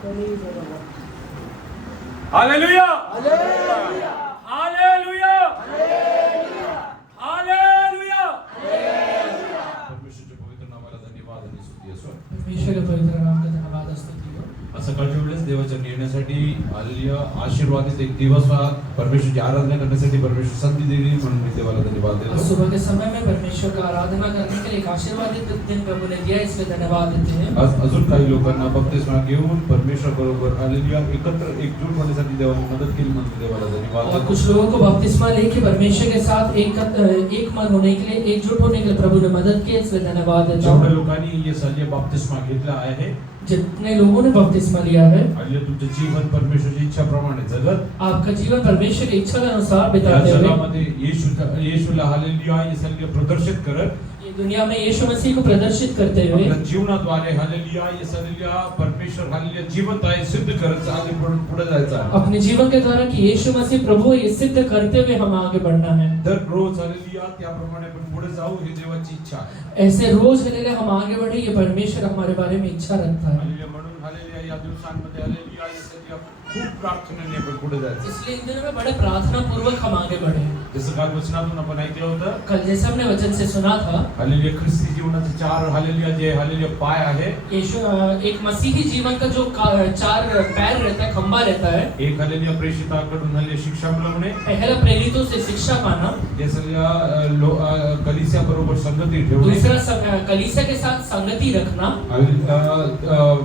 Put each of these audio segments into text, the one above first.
Hallelujah hallelujah hallelujah hallelujah hallelujah परमेश्वराच्या पवित्र नावाला धन्यवाद आणि स्तुती असो. परमेश्वर के पवित्र नाम का धन्यवाद स्तुति हो। सकाळच्या वेळेस देवाच्या निर्णयासाठी हालेलुया आशीर्वादित एक दिवस परमेश्वरची आराधना करण्यासाठी परमेश्वर संधी दिली म्हणून मी देवाला धन्यवाद आज देतो. सुबह के समय में परमेश्वर का आराधना करने के लिए एक आशीर्वादित दिन प्रभु ने दिया, इसलिए धन्यवाद देते हैं। आज अजून काही लोकांना बपतिस्मा घेऊन परमेश्वर बरोबर हालेलुया एकत्र एकजूट होण्यासाठी देवाने मदत केली म्हणून देवाला धन्यवाद और देतो. कुछ लोगों को बपतिस्मा लेके परमेश्वर के साथ एक मन होने के लिए, एकजुट होने के लिए प्रभु ने मदद की, इसलिए धन्यवाद देता जेवढ्या हूँ। लोकांनी ये सल्ले बपतिस्मा घेतला आहे जितने लोगों ने बपतिस्मा लिया है, हालेलुया तुमचं जीवन परमेश्वराची इच्छाप्रमाणे जगत आपका जीवन परमेश्वर की इच्छा के अनुसार या बिताते हुए जगामध्ये येशूला हालेलुया हे सल्ले प्रदर्शित करत ये दुनिया में यीशु मसीह को प्रदर्शित करते हुए आपल्या जीवनाद्वारे हालेलुया येस हालेलुया परमेश्वर हालेलुया जिवंत आहे सिद्ध करत आगे पुढे जायचं आहे. अपने जीवन के द्वारा कि यीशु मसीह प्रभु ये सिद्ध करते हुए हम आगे बढ़ना है। दररोज हालेलुया त्याप्रमाणे आपण पुढे जाऊ ही देवाची इच्छा आहे. ऐसे रोज हालेलुया हम आगे बढ़े, ये परमेश्वर हमारे बारे में इच्छा रखता है। हालेलुया म्हणून हालेलुया या दिवसांमध्ये हालेलुया येस हालेलुया खूप प्रार्थनेने आपण पुढे जायचं. इसलिए इन दिनों में बड़े प्रार्थना पूर्वक हम आगे बढ़े। जसं काल वचनातून आपण ऐकलं होतं कल जैसे हमने वचन से सुना था, हालेलुया ख्रिस्ती जीवनाचे चार हालेलुया जे हालेलुया पाय आहे. यीशु एक मसीही जीवन का जो चार पैर रहता है, खंबा रहता है। एक हालेलुया प्रेषिताकडून हालेलुया शिक्षा मिळवणे, पहला प्रेरितों से शिक्षा पाना, येस हालेलुया कलीसिया बरोबर संगती ठेवणे, दूसरा कलीसिया के साथ संगति रखना,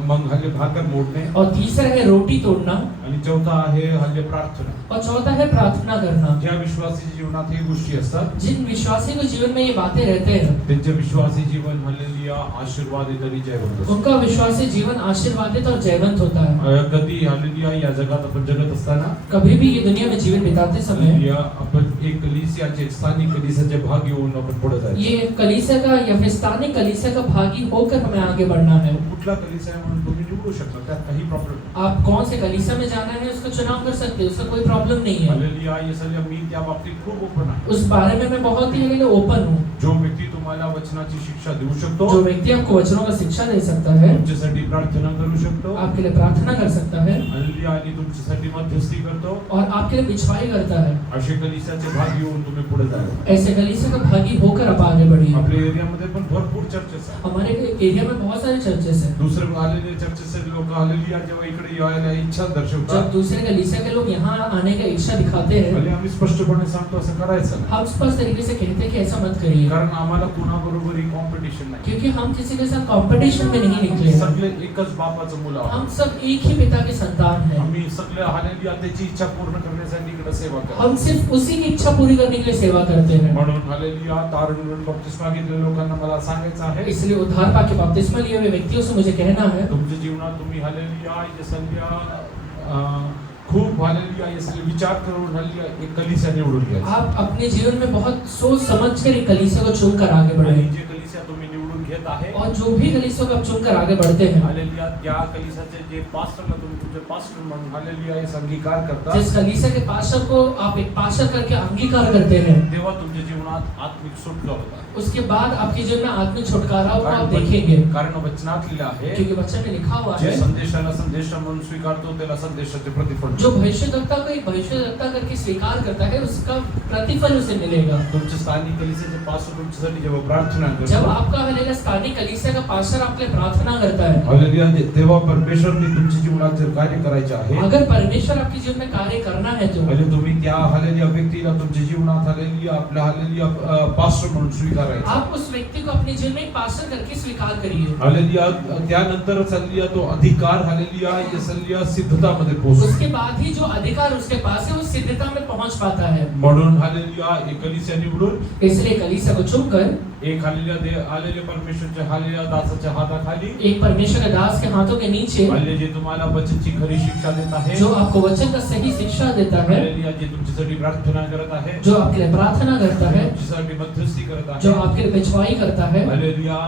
मग हाले भाकर मोडणे और तीसरा है रोटी तोड़ना, आणि चौथा आहे हाले प्रार्थना. और चौथा है प्रार्थना करना। ज्या विश्वासी जीवनात हे गोष्टी असतात जिन विश्वासी को जीवन में ये बातें रहते हैं, त्यांचे विश्वासी जीवन हालेलुया आशीर्वादित आणि जयवंत असतं. उनका विश्वासी जीवन आशीर्वादित और जयवंत होता है। कधी हालेलुया या जगात आपण जगत असताना कभी भी ये दुनिया में जीवन बिताते समय हालेलुया आपण एक कलीसियाचे स्थानिक कलीसियाचे भाग घेऊन आपण पुढे जायचं. ये कलीसिया का या फिर स्थानिक कलीसिया का भागी होकर हमें आगे बढ़ना है। कुठला कलीसिया म्हणून तुम्ही निवडू शकता, त्यात काही प्रॉब्लेम. आप कौन से कलीसिया में जाना है उसका चुनाव कर सकते हो, उसका कोई प्रॉब्लम नहीं है। हालेलुया ये सगळं मी त्या बाबतीत खूप ओपन आहे. उस बारे में मैं बहुत ही ओपन हूँ। जो व्यक्ती तुम्हाला वचनाची शिक्षा देऊ शकतो, जो व्यक्ति आपको वचनों का शिक्षा दे सकता है, तुमच्यासाठी प्रार्थना करू शकतो, आपके लिए प्रार्थना कर सकता है हालेलुया आणि तुमच्यासाठी मध्यस्थी करतो, और आपके लिए बिछवाई करता है, असे कलीसियाचे भाग घेऊन तुम्ही पुढे जायला. ऐसे कलीसिया का भागी होकर आप आगे बढ़िए। आपल्या एरियामध्ये पण भरपूर चर्चेस आहेत. हमारे एरिया में बहुत सारे चर्चेस हैं। दुसरे आलेले चर्चेचे लोक हालेलुया जेव्हा इकडे यायला इच्छा दर्शवतात, जब दूसरे कलीसिया के लोग यहाँ आने का इच्छा दिखाते हैं, भले आम्ही स्पष्टपणे सांगतो असं करायचं नाही. हम स्पष्ट तरीके से कहते हैं कि ऐसा मत करिए, कारण आम्हाला कुणाबरोबरही कॉम्पिटिशन नाही. क्योंकि हम किसी के साथ कंपटीशन में नहीं निकले हैं। सगळे एकच बापाचं मुलं आहोत. हम सब एक ही पिता के संतान हैं। आम्ही सगळे हालेलुया त्याची इच्छा पूर्ण करण्यासाठी इकडे सेवा करतो. हम सिर्फ उसी की इच्छा पूरी करने के लिए सेवा करते हैं। म्हणून हालेलुया तारण बपतिस्मा घेतलेल्या लोकांना मला सांगायचं आहे, इसलिए उद्धार पाके बपतिस्मा लिए हुए व्यक्तियों से मुझे कहना है, तुमच्या जीवनात तुम्ही हालेलुया ये संध्या खूप हालेलुया ये सगळे विचार करून हालेलुया एक कलीसिया निवडून घ्या. आप अपने जीवन में बहुत सोच समझ कर एक कलीसिया को चुनकर आगे बढ़े, आणि जे कलीसिया तुम्ही निवडून घेत आहे और जो भी कलीसिया को आप चुनकर आगे बढ़ते हैं, हालेलुया त्या कलीसियाचे जे पास्टरला तुम्ही तुमचे पास्टर म्हणून हालेलुया हे अंगीकार करता, जिस कलीसिया के पास्टर को आप एक पास्टर करके अंगीकार करते हैं, तेव्हा तुमच्या जीवनात आत्मिक सुटका होता. उसके बाद आपके जीवन में आत्मिक छुटकारा को आप देखेंगे, कारण वचनात लिहिलं आहे, क्योंकि वचन में लिखा हुआ जे है, संदेशाला संदेश म्हणून स्वीकारतो त्याला संदेशाचे प्रतिफळ. जो भविष्यवक्ता को एक भविष्यवक्ता करके स्वीकार करता है, उसका प्रतिफल उसे मिलेगा। तुमच्या स्थानिक कलीसियाचे पास्टर तुमच्यासाठी जेव्हा प्रार्थना जब करतो, आपका हालेलुया स्थानिक कलीसिया का पास्टर आपके लिए प्रार्थना करता है, हालेलुया तेव्हा परमेश्वरने तुमच्या जीवनात जर कार्य करायचे आहे, अगर परमेश्वर आपके जीवन में कार्य करना है तो म्हणजे तुम्ही त्या हालेलुया व्यक्तीला तुमच्या जीवनात हालेलुया आपल्या हालेलुया पास्टर म्हणून स्वीकारायचं. आप उस व्यक्ति को अपने जीवन में एक पास्टर करके स्वीकार करिए। हालेलुया त्यानंतरच हालेलुया तो अधिकार हालेलुया हालेलुया सिद्धतामध्ये पोहोचतो. उसके बाद ही जो अधिकार उसके पास है वो सिद्धता में पहुंच पाता है। म्हणून हालेलुया एक कलीसिया निवडून इसलिए कलीसिया को चुनकर एक हालेलुया परमेश्वरच्या हालेलुया दासाच्या हाताखाली एक परमेश्वर के दास के हाथों के नीचे, हालेलुया जे तुम्हाला वचनची खरी शिक्षा देत आहे, जो आपको वचन का सही शिक्षा देता है, हालेलुया जे तुमच्यासाठी प्रार्थना करत आहे, जो आपके लिए प्रार्थना करता है, तुमच्यासाठी मध्यस्थी करत जो आहे, आपके लिए बिछवाई करता है, हालेलुया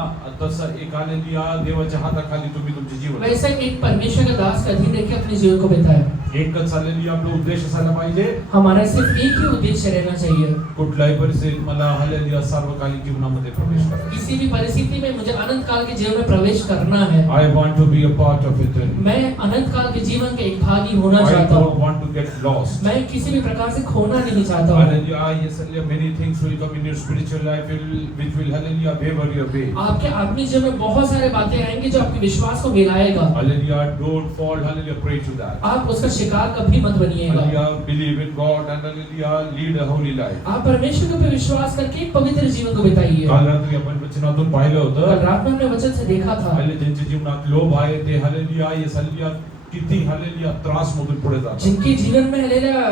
तसं एक हालेलुया देवाच्या हाताखाली तुम्ही तुमचे जीवन वैसे एक परमेश्वर के दास का अधीन रह के अपने जीवन को बिताए। एकच हालेलुया आपलं उद्देश असायला पाहिजे. हमारा सिर्फ एक ही उद्देश्य रहना चाहिए. कुठल्याही परिस्थितीत मला हालेलुया सार्वकालिक जीवनामध्ये प्रवेश करायचा. किसी भी परिस्थिति में मुझे अनंत काल के जीवन में प्रवेश करना है. I want to be a part of it. मैं अनंत काल के जीवन के एक भागी होना I चाहता don't हूँ. want to get lost. मैं किसी भी प्रकार से खोना नहीं चाहता हूँ. Hallelujah. Yes, hallelujah. Many things will come in your spiritual life which will hallelujah waver your way. आपके आत्मिक जीवन में बहुत सारे बातें आएंगी जो आपके विश्वास को मिलाएगा. Hallelujah. Don't fall. Hallelujah. Pray to that. आप उसका शिकार कभी मत बनिएगा. Hallelujah. Believe in God and hallelujah. Lead a holy life. आप परमेश्वर के ऊपर विश्वास करके एक पवित्र जीवन को बिताइए. काल रात्री आपण वचनातून पाहिलं कल होतं. रात में हमने वचन से देखा था. हल्ली ज्यांच्या जीवनात लोभ आहे ते हल्लेलुया येस हल्लेलुया किती हल्लेलुया त्रास मधून पुढे जातात. जिनके जीवन में हल्लेलुया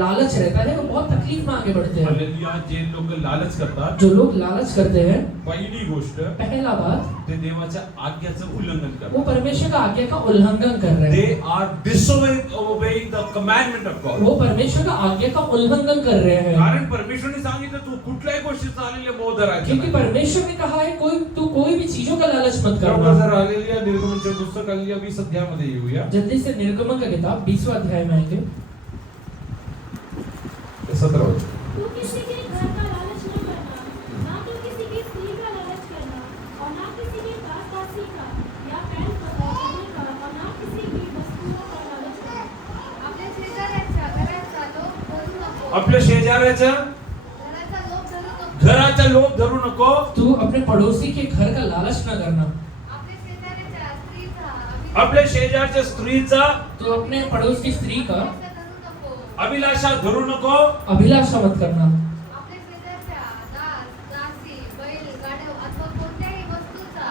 लालच रहता है वो बहुत तकलीफ में आगे बढ़ते हैं. हल्लेलुया जे लोक लालच करतात. जो लोग लालच करते हैं, पहिली गोष्ट पहला बात, ते देवाच्या आज्ञाचं उल्लंघन वो करतात. परमेश्वर का आज्ञा का उल्लंघन कर रहे They हैं. are disobeying the commandment of God. वो परमेश्वर का आज्ञा का उल्लंघन कर रहे हैं. कारण परमेश्वरने सांगितलं तू कुठल्याही गोष्टीचा आलेले मोह धरायचा क्योंकि नाही. परमेश्वर ने कहा है तू कोई भी चीजों का लालच मत तेव्हा करना. जर आलेल्या निर्गमनच्या पुस्तक आलेल्या 20 अध्यायामध्ये येऊया. जल्दी से निर्गमन का किताब 20वां अध्याय में आएंगे. 17 वचन. तू किसी के घर का लालच न करना, ना तो किसी की स्त्री का लालच करना, और ना किसी के दासी का या बैल करने का, और ना किसी की वस्तुओं का लालच करना. आपल्या शेजाऱ्याच्या घराचा लोभ धरू नको. आपल्या शेजाऱ्याच्या घराचा लोभ धरू नको. घराचा लोभ धरू नको. तू अपने पड़ोसी के घर का लालच न करना. आपल्या शेजाऱ्याच्या स्त्रीचा आपल्या शेजारच्या स्त्रीचा तू अपने पड़ोस की स्त्री का अभिलाषा धरू नको. अभिलाषा धरू नको. अभिलाषा मत करना. आपल्या शेजारच्या दासी, बैल, गाढव अथवा कोणत्याही वस्तूचा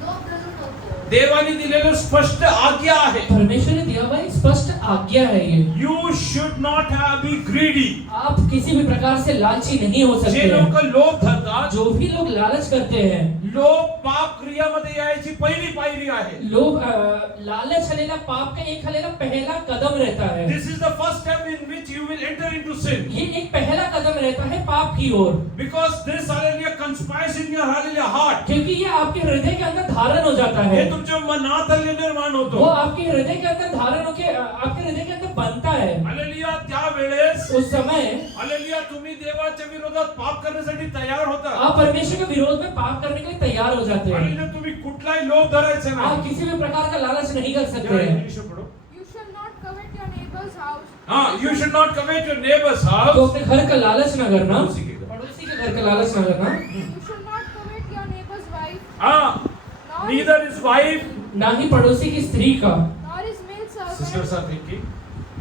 लोभ धरू नको. देवाने दिलेलं स्पष्ट आज्ञा आहे. परमेश्वर ने दिया हुआ एक स्पष्ट आज्ञा है ये. You should not have B greedy. आप किसी भी प्रकार से लालची नहीं हो सकते जे लोक हैं. लोभ धरतात, जो भी लोग लालच करते हैं, लोभ पाप क्रियामध्ये यायची पहिली पायरी आहे. लोग लालच हलेला पाप का एक हलेला पहला कदम रहता है. This is the first step in which you will enter into sin. ये एक पहला कदम रहता है पाप की ओर. Because this hallelujah conspires in your hallelujah heart. क्योंकि ये आपके हृदय के अंदर धारण हो जाता है. हे तुमच्या मनात हल्ली निर्माण वो होतो. आपके हृदय के अंदर धारण होके आपके हृदय के अंदर बनता है. हालेलुया त्यावेळेस उस समय हालेलुया तुम्ही देवाच्या विरोधात पाप करण्यासाठी तयार होता. आप परमेश्वर के विरोध में पाप करने के लिए तैयार हो जाते हैं. हालेलुया तुम्ही कुठलाही लोभ धरायचा आप नाही. किसी भी प्रकार का लालच नहीं कर सकते जरा हैं. इंग्लिश में पढ़ो. You shall not covet your neighbor's house. हाँ, you should not covet your neighbor's तो house. अपने घर का लालच ना करना. पड़ोसी के घर. पड़ोसी के घर का लालच ना करना. You shall not covet your neighbor's wife, हाँ, neither his wife. ना ही पड़ोसी की स्त्री का. nor his male servant. Sisters are thinking.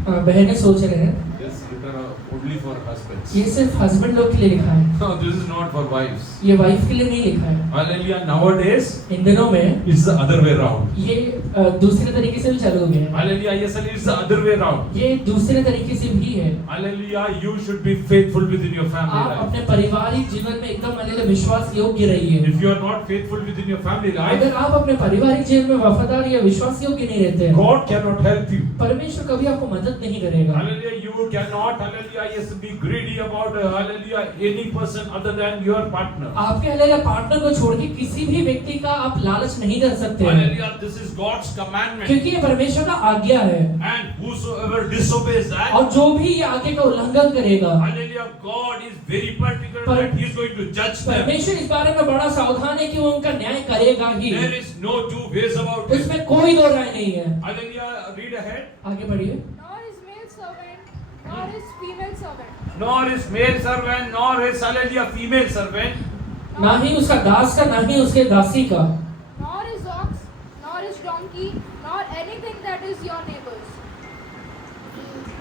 बहनें सोच रहे हैं Yes, written only for husbands. ये सिर्फ हस्बैंड लोग के लिए लिखा है. No, this is not for wives. ये वाइफ के लिए नहीं लिखा है. Hallelujah. Nowadays, इन दिनों में it's the other way round. ये दूसरे तरीके से भी चालू हो गया है. Hallelujah. Yes, it's the other way round. ये दूसरे तरीके से भी है. Hallelujah. You should be faithful within your family आप life. अपने पारिवारिक जीवन में एकदम अलग विश्वास योग्य रहिए. If you are not faithful within your family life, अगर आप अपने पारिवारिक जीवन में वफादार या विश्वास योग्य नहीं रहते हैं, God cannot help you. परमेश्वर कभी आपको मदद नहीं करेगा. Hallelujah. You cannot, hallelujah, yes, be greedy about, hallelujah, any person other than your partner. आपके हलेला पार्टनर को छोड़ के किसी भी व्यक्ति का आप लालच नहीं कर सकते हैं. Hallelujah. This is God's commandment. क्योंकि ये परमेश्वर का आज्ञा है. And whosoever disobeys that, और जो भी ये आज्ञा का उल्लंघन करेगा, hallelujah, God is very particular पर- that He is going to judge them. परमेश्वर इस बारे में बड़ा सावधान है कि वो उनका न्याय करेगा ही. There is no two ways about it. उसमें कोई दो राय नहीं है. Hallelujah. Read ahead. आगे बढ़िए. Nor his male servant, nor his female servant. Nor his male servant, nor his, hallelujah, female servant. ना ही उसका दास का, ना ही उसके दासी का. Nor his ox, nor his donkey, nor anything that is your neighbor's.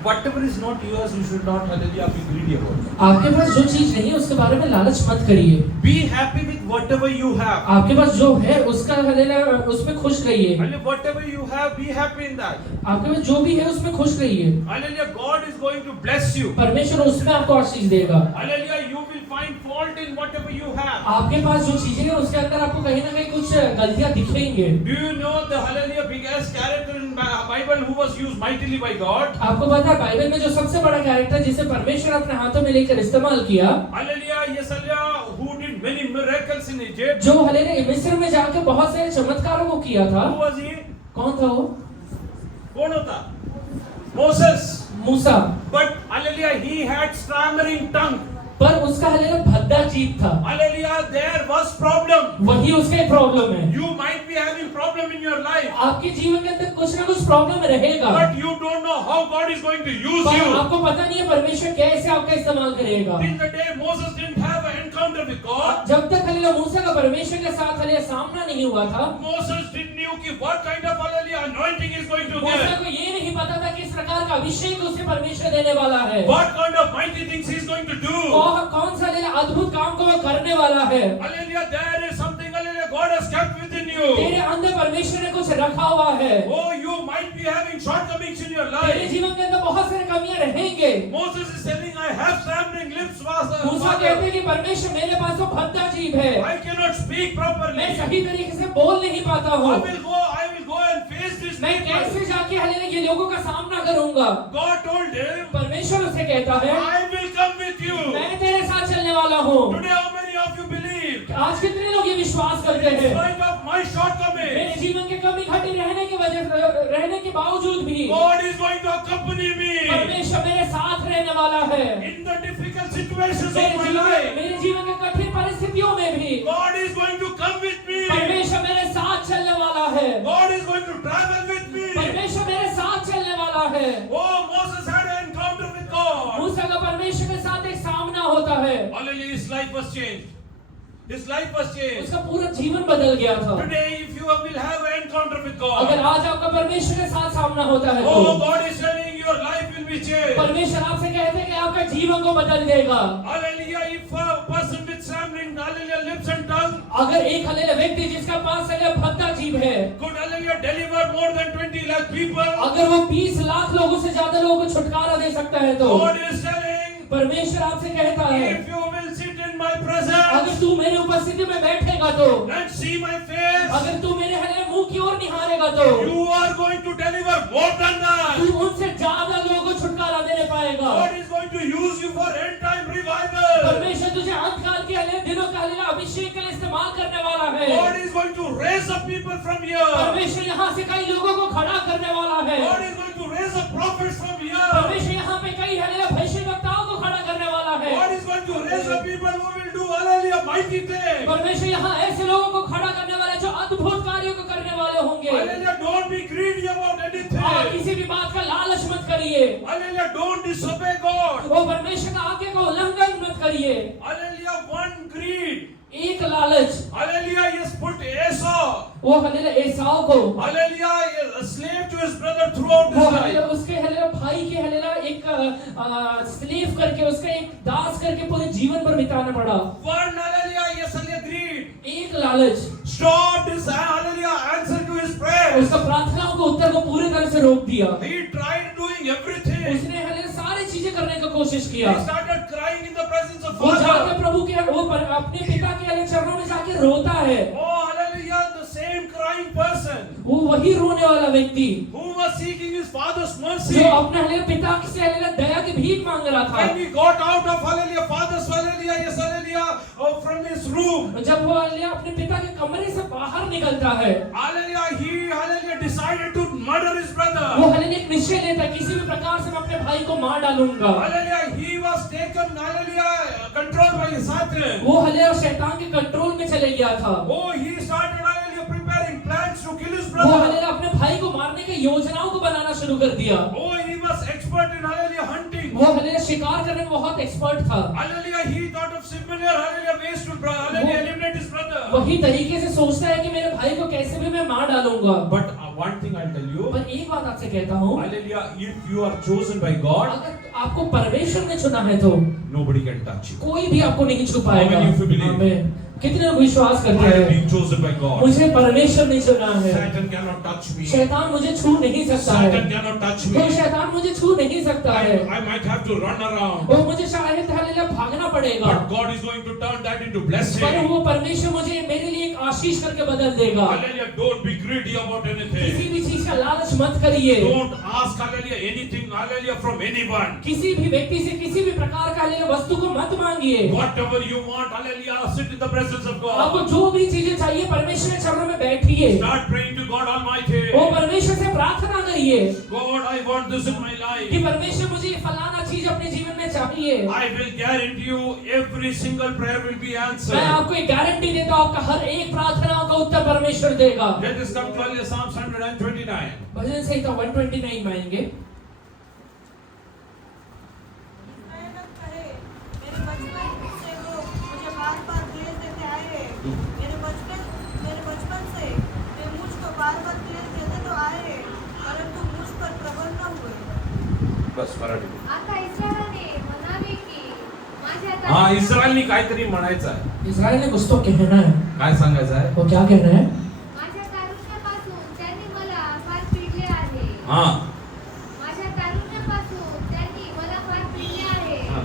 Whatever is not yours, you should not, hallelujah, be greedy about it. आपके पास जो चीज नहीं है उसके बारे में लालच मत करिए. Be happy with whatever you have. आपके पास जो है उसका हलेला उसमें खुश रहिए. Hallelujah, whatever you have, be happy in that. आपके पास जो भी है उसमें खुश रहिए. Hallelujah, God is going to bless you. परमेश्वर उसमें आपको आशीष देगा. Hallelujah, you will find fault in whatever you have. आपके पास जो चीजें हैं उसके अंदर आपको कहीं ना कहीं कुछ गलतियां दिखेंगे. Do you know the, hallelujah, biggest character in Bible who was used mightily by God? आपको पता है बाइबल में जो सबसे बड़ा कैरेक्टर जिसे परमेश्वर अपने हाथों में लेकर इस्तेमाल किया, Hallelujah, yes, hallelujah, who did many miracles in Egypt? जो हलेले मिस्र में जाकर बहुत सारे चमत्कारों को किया था. Who was he? कौन था वो? कौन होता? Moses. Musa, But hallelujah, he had stammering tongue. पर उसका हालेलुया भद्दा जीभ था। Hallelujah, there was problem. वही उसका एक प्रॉब्लम है। You might be having problem in your life, आपके जीवन के अंदर कुछ ना कुछ प्रॉब्लम रहेगा, but you don't know how God is going to use पर you. आपको पता नहीं है परमेश्वर कैसे आपका इस्तेमाल करेगा। Till the day Moses didn't have an encounter with God, जब तक हालेलुया मूसा का परमेश्वर के साथ हालेलुया सामना नहीं हुआ था, Moses didn't knew कि what kind of hallelujah anointing is going to Musa get. को ये नहीं पता था किस प्रकार का अभिषेक उसे परमेश्वर देने वाला है, What kind of mighty things he is going to do. कौन सा हालेलुया अद्भुत काम को वो करने वाला है। Hallelujah, there is something hallelujah God has kept within you. तेरे अंदर परमेश्वर ने कुछ रखा हुआ है। Oh, you might be having shortcomings in your तेरे life. जीवन के अंदर बहुत सारी कमियां रहेंगे। Moses is telling, I have stammering lips, मूसा कहते Father. हैं कि परमेश्वर मेरे पास तो भद्दा जीभ है, I cannot speak मैं properly. सही तरीके से बोल नहीं पाता हूँ, I will go and face this मैं people. कैसे जाके हालेलुया ये लोगों का सामना करूंगा। God told him, परमेश्वर उसे कहता है I will come with you. मैं तेरे साथ चलने वाला हूँ। Today, how many of you believe? आज कितने लोग ये विश्वास करते In हैं spite of my shortcomings, मेरे जीवन के कमी घटी रहने के बावजूद भी God is going to accompany me परमेश्वर मेरे साथ रहने वाला है। in the difficult situations of my life. मेरे जीवन के कठिन परिस्थितियों में भी God is going to come with me. परमेश्वर मेरे साथ चलने वाला है। God is going to travel with me. परमेश्वर मेरे साथ चलने वाला है। Oh, Moses had an encounter with God. मूसा का परमेश्वर के साथ एक सामना होता है। Hallelujah, his life was changed. His life was changed. उसका पूरा जीवन बदल गया था। Today, if you will have an encounter with अगर God, आज आपका परमेश्वर के साथ सामना होता है oh, तो God is telling your life will be changed. परमेश्वर आपसे कहते हैं कि आपका जीवन को बदल देगा। Hallelujah, if a person with stammering, hallelujah, lips and tongue अगर एक हालेलुया व्यक्ति जिसका पास हालेलुया भद्दा जीभ है, could, hallelujah, deliver more than 20 lakh people, अगर वो 20 लाख लोगों से ज्यादा लोगों को छुटकारा दे सकता है तो God is telling, परमेश्वर आपसे कहता है if you will sit in my presence अगर तू मेरी उपस्थिति में बैठेगा तो, and see my face, अगर तू मेरे हालेलुया मुंह की ओर निहारेगा तो you are going to deliver more than that. तू उनसे ज्यादा लोगों को छुटकारा देने पाएगा। God is going to use you for end time revival. परमेश्वर तुझे अंतकाल के हालेलुया दिनों का हालेलुया अभिषेक के लिए इस्तेमाल करने वाला है। God is going to raise up people from here. परमेश्वर यहाँ से कई लोगों को खड़ा करने वाला है। God is going to raise up prophets from here. परमेश्वर यहाँ पे कई हालेलुया भविष्यवक्ताओं को खड़ा करने वाला है। God is going to raise up people who will do hallelujah mighty things. परमेश्वर यहाँ ऐसे लोगों को खड़ा करने वाले जो अद्भुत कार्यों को करने वाले होंगे। Hallelujah, don't be greedy about आप anything. किसी भी बात का लालच मत करिए। Hallelujah, don't disobey God. वो परमेश्वर का आज्ञा का उल्लंघन मत करिए। Hallelujah, one greed. एक लालच, Hallelujah, he has put Esau. वो हालेलुया एसाव को, Hallelujah, a slave to his brother throughout वो his हालेलुया life. उसके हालेलुया भाई के हालेलुया एक स्लेव करके उसका एक दास करके पूरे जीवन पर बिताना पड़ा। One, hallelujah, yes, hallelujah, greed. एक लालच Stopped his, hallelujah, answer to his prayers. उसका प्रार्थनाओं को उत्तर को पूरी तरह से रोक दिया। He tried doing everything. उसने हालेलुया सारी चीजें करने की कोशिश He किया। started crying in the presence of वो जाके Father. प्रभु के अपने पिता के हालेलुया चरणों में जाके रोता है। Oh, hallelujah, the same crying person वो वही रोने वाला व्यक्ति who was seeking his father's mercy. जो अपने हालेलुया पिता से हालेलुया दया की भीख मांग रहा था। When he got out of hallelujah, father's hallelujah, yes, hallelujah, from his room. जब वो हालेलुया अपने पिता के कमरे से बाहर निकलता है, Hallelujah, he, hallelujah, decided to murder his वो brother. हालेलुया एक निश्चय लेता है किसी भी प्रकार से मैं अपने भाई को मार डालूंगा। Hallelujah, he was taken, hallelujah, controlled by Satan. वो हालेलुया शैतान के कंट्रोल में चले गया था। Oh, he started, hallelujah, preparing plans to kill his वो brother. हालेलुया अपने भाई को मारने की योजनाओं को बनाना शुरू कर दिया। Oh, he was expert in, hallelujah, hunting. वो हालेलुया शिकार करने में बहुत एक्सपर्ट था। Hallelujah, he thought of similar, hallelujah, ways to, hallelujah, eliminate his brother. वही तरीके से सोचता है कि मेरे भाई को कैसे भी मैं मार डालूंगा। But one thing I'll tell you, पर एक बात आपसे कहता हूँ, hallelujah, if you are chosen by God, अगर आपको परमेश्वर ने चुना है तो nobody can touch you. कोई भी आपको नहीं छू पाएगा। How many of you believe? आमीन। कितने लोग विश्वास करते I am हैं being chosen by God. मुझे परमेश्वर ने चुना है। Satan cannot touch me. शैतान मुझे छू नहीं सकता है। Satan cannot touch तो me. शैतान मुझे छू नहीं सकता है। I might have to run around. और मुझे शायद हालेलुया भागना पड़ेगा। But God is going to turn that into पर blessing. वो परमेश्वर मुझे मेरे लिए एक आशीष करके बदल देगा। Hallelujah, don't be greedy about anything. किसी भी चीज का लालच मत करिए। Don't ask, hallelujah, anything, hallelujah, from anyone. किसी भी व्यक्ति से किसी भी प्रकार का हालेलुया वस्तु को मत मांगिए। Whatever you want, hallelujah, sit in the presence of आपको God. जो भी चीजें चाहिए परमेश्वर के चरणों में बैठिए। Start praying to God Almighty. वो परमेश्वर से प्रार्थना कहिए God, I want this in my कि life. परमेश्वर मुझे ये फलाना चीज अपने जीवन में चाहिए, I will guarantee you every single prayer will be मैं answered. आपको एक गारंटी देता हूँ आपका हर एक प्रार्थनाओं का उत्तर परमेश्वर देगा। Let us come to earlier Psalms 129. भजन संहिता 129 में आएंगे। मेहनत करे, मेरे बचपन से वो मुझे बार-बार क्लेश देते आए हैं। मेरे बचपन से वे मुझको बार-बार क्लेश देते तो आए हैं, परंतु मुझ पर प्रबल न हुए। बस मराठी. आता इस्रायलाने म्हणावे की माझ्या हा, इस्रायलनी काहीतरी म्हणायचं आहे. इस्राएल ने कुछ तो कहना है, काय सांगायचं आहे? वो क्या कहना है? माझ्या तारुण्यापासून त्यांनी मला फार पिडले आहे. हा. माझ्या तारुण्यापासून त्यांनी मला फार पिडले आहे. हा.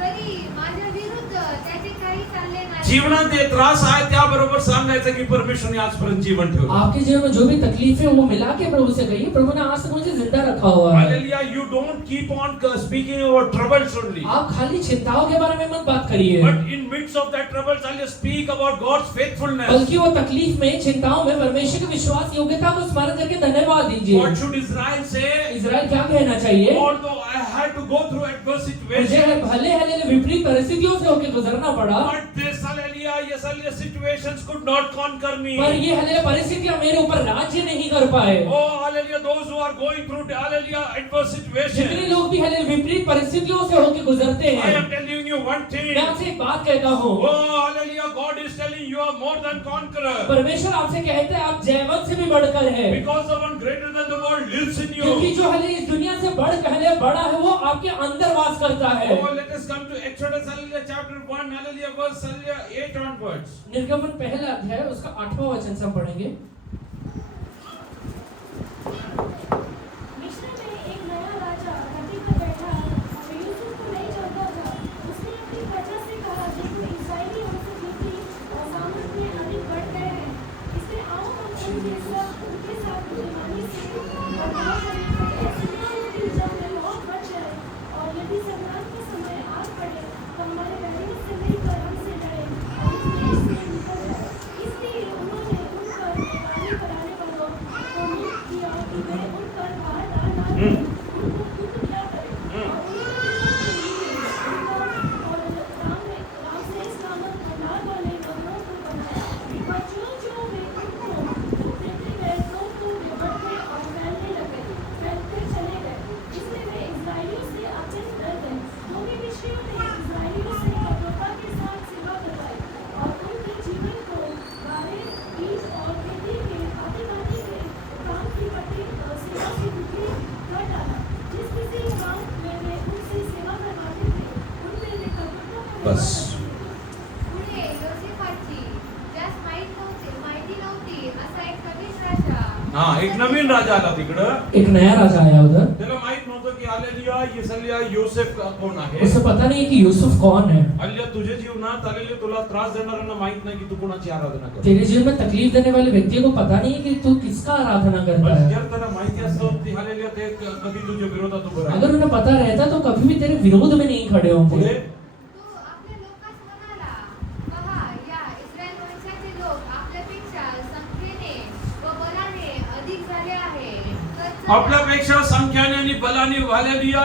तरी माझ्या विरुद्ध त्याचे काही चालले नाही. जीवनात जे त्रास आहे त्याबरोबर सांगायचं की परमेश्वरने आजपर्यंत जीवन ठेवलं. आपके जीवन में जो भी तकलीफ है वो मिला के प्रभु से कहिए, प्रभु ने आज तक मुझे जिंदा रखा हुआ है। Hallelujah, you don't keep on speaking about troubles only. आप खाली चिंताओं के बारे में मत बात करिए, But in midst of that troubles, I'll speak about God's faithfulness. बल्कि वो तकलीफ में, चिंताओं में परमेश्वर की विश्वास योग्यता को स्मरण करके धन्यवाद दीजिए। What should Israel say? Israel क्या कहना चाहिए? Although I had to go through adverse मुझे situations, भले हले विपरीत परिस्थितियों से होकर गुजरना पड़ा, but this hallelujah, yes, hallelujah, situations could not conquer me. पर ये हले परिस्थितियां मेरे ऊपर राज्य नहीं कर पाए। Oh, hallelujah, those who are going through, hallelujah, adverse जितने situations. लोग भी हले विपरीत परिस्थितियों से होकर गुजरते I हैं, am telling you one thing. मैं आपसे एक बात कहता हूँ, Oh, hallelujah, God is telling you are more than conqueror. परमेश्वर आपसे कहते हैं आप जयवंत से भी बढ़कर है, Because the one greater than the world lives in क्योंकि you. जो हले इस दुनिया से हले बड़ा है वो आपके अंदर वास करता है। Oh, let us come to Exodus, hallelujah, chapter 1, hallelujah, verse, hallelujah, 8 onwards. निर्गमन पहला अध्याय उसका 8वां वचन से हम पढ़ेंगे। मिस्र में एक नया राजा घाटी पर बैठा जो यूसुफ को नहीं जानता था। उसने अपनी प्रजा से कहा, देखो इस्राएली हमसे बुद्धि और सामर्थ में अधिक बढ़ गए हैं, इसलिए आओ हम उनके साथ बुद्धिमानी से बर्ताव करें। ऐसे न हो कि जब वे बहुत बढ़ जाए और यदि संग्राम का समय आ पड़े तो हमारे बैरियों से मिलकर हमसे लड़े और इस देश से निकल जाए। इसलिए उन्होंने उन पर निगरानी कराने वालों को नियुक्त किया कि वे उन पर भार डाल डाल उनको युद्ध किया करें। और उन्होंने रामसेस नामक भंडार वाले नगरों को बनाया। पर जो वे उनको दुख देते गए तो वे बढ़ते और फैलते चले गए। इसलिए वे इस्राएलियों से अत्यंत डर गए। दोनों मिस्रियों ने इस्राएलियों से कठोरता के साथ सेवा करवाई और उनके जीवन को गारे, बीज और खेती के भांति के काम की सेवा से दुखी कर डाला। जिस किसी काम में वे उनसे सेवा करवाते थे उनमें वे कठोरता का बस। पुढे योसेफाची ज्यास माहिती नव्हती असा एक कवीस राजा हा, एक नवीन राजा आला तिकडं. एक नया राजा आया उधर, त्याला माहित नव्हतं की हालेलुया, येसलिया, योसेफ कोण आहे. उसे पता नहीं कि यूसुफ कौन है। हालेलुया, तुझ्या जीवनात हालेलुया तुला त्रास देणाऱ्यांना माहित नाही की तू कोणाची आराधना करतो. तेरे जीवन में तकलीफ देने वाले व्यक्ति को पता नहीं है कि तू किसका आराधना करता पण है। जर त्याला माहिती असतं की हालेलुया ते कधी तुझ्या विरोधात उभं राहील. अगर उन्हें पता रहता तो कभी भी तेरे विरोध में नहीं खड़े होंगे। पुढे तो आपल्या लोकांस म्हणाला, पहा या इस्रायल वंशाचे लोक आपल्यापेक्षा संख्येने व बलाने अधिक झाले आहे। तर चला, आपल्यापेक्षा संख्याने आणि बलाने हालेलुया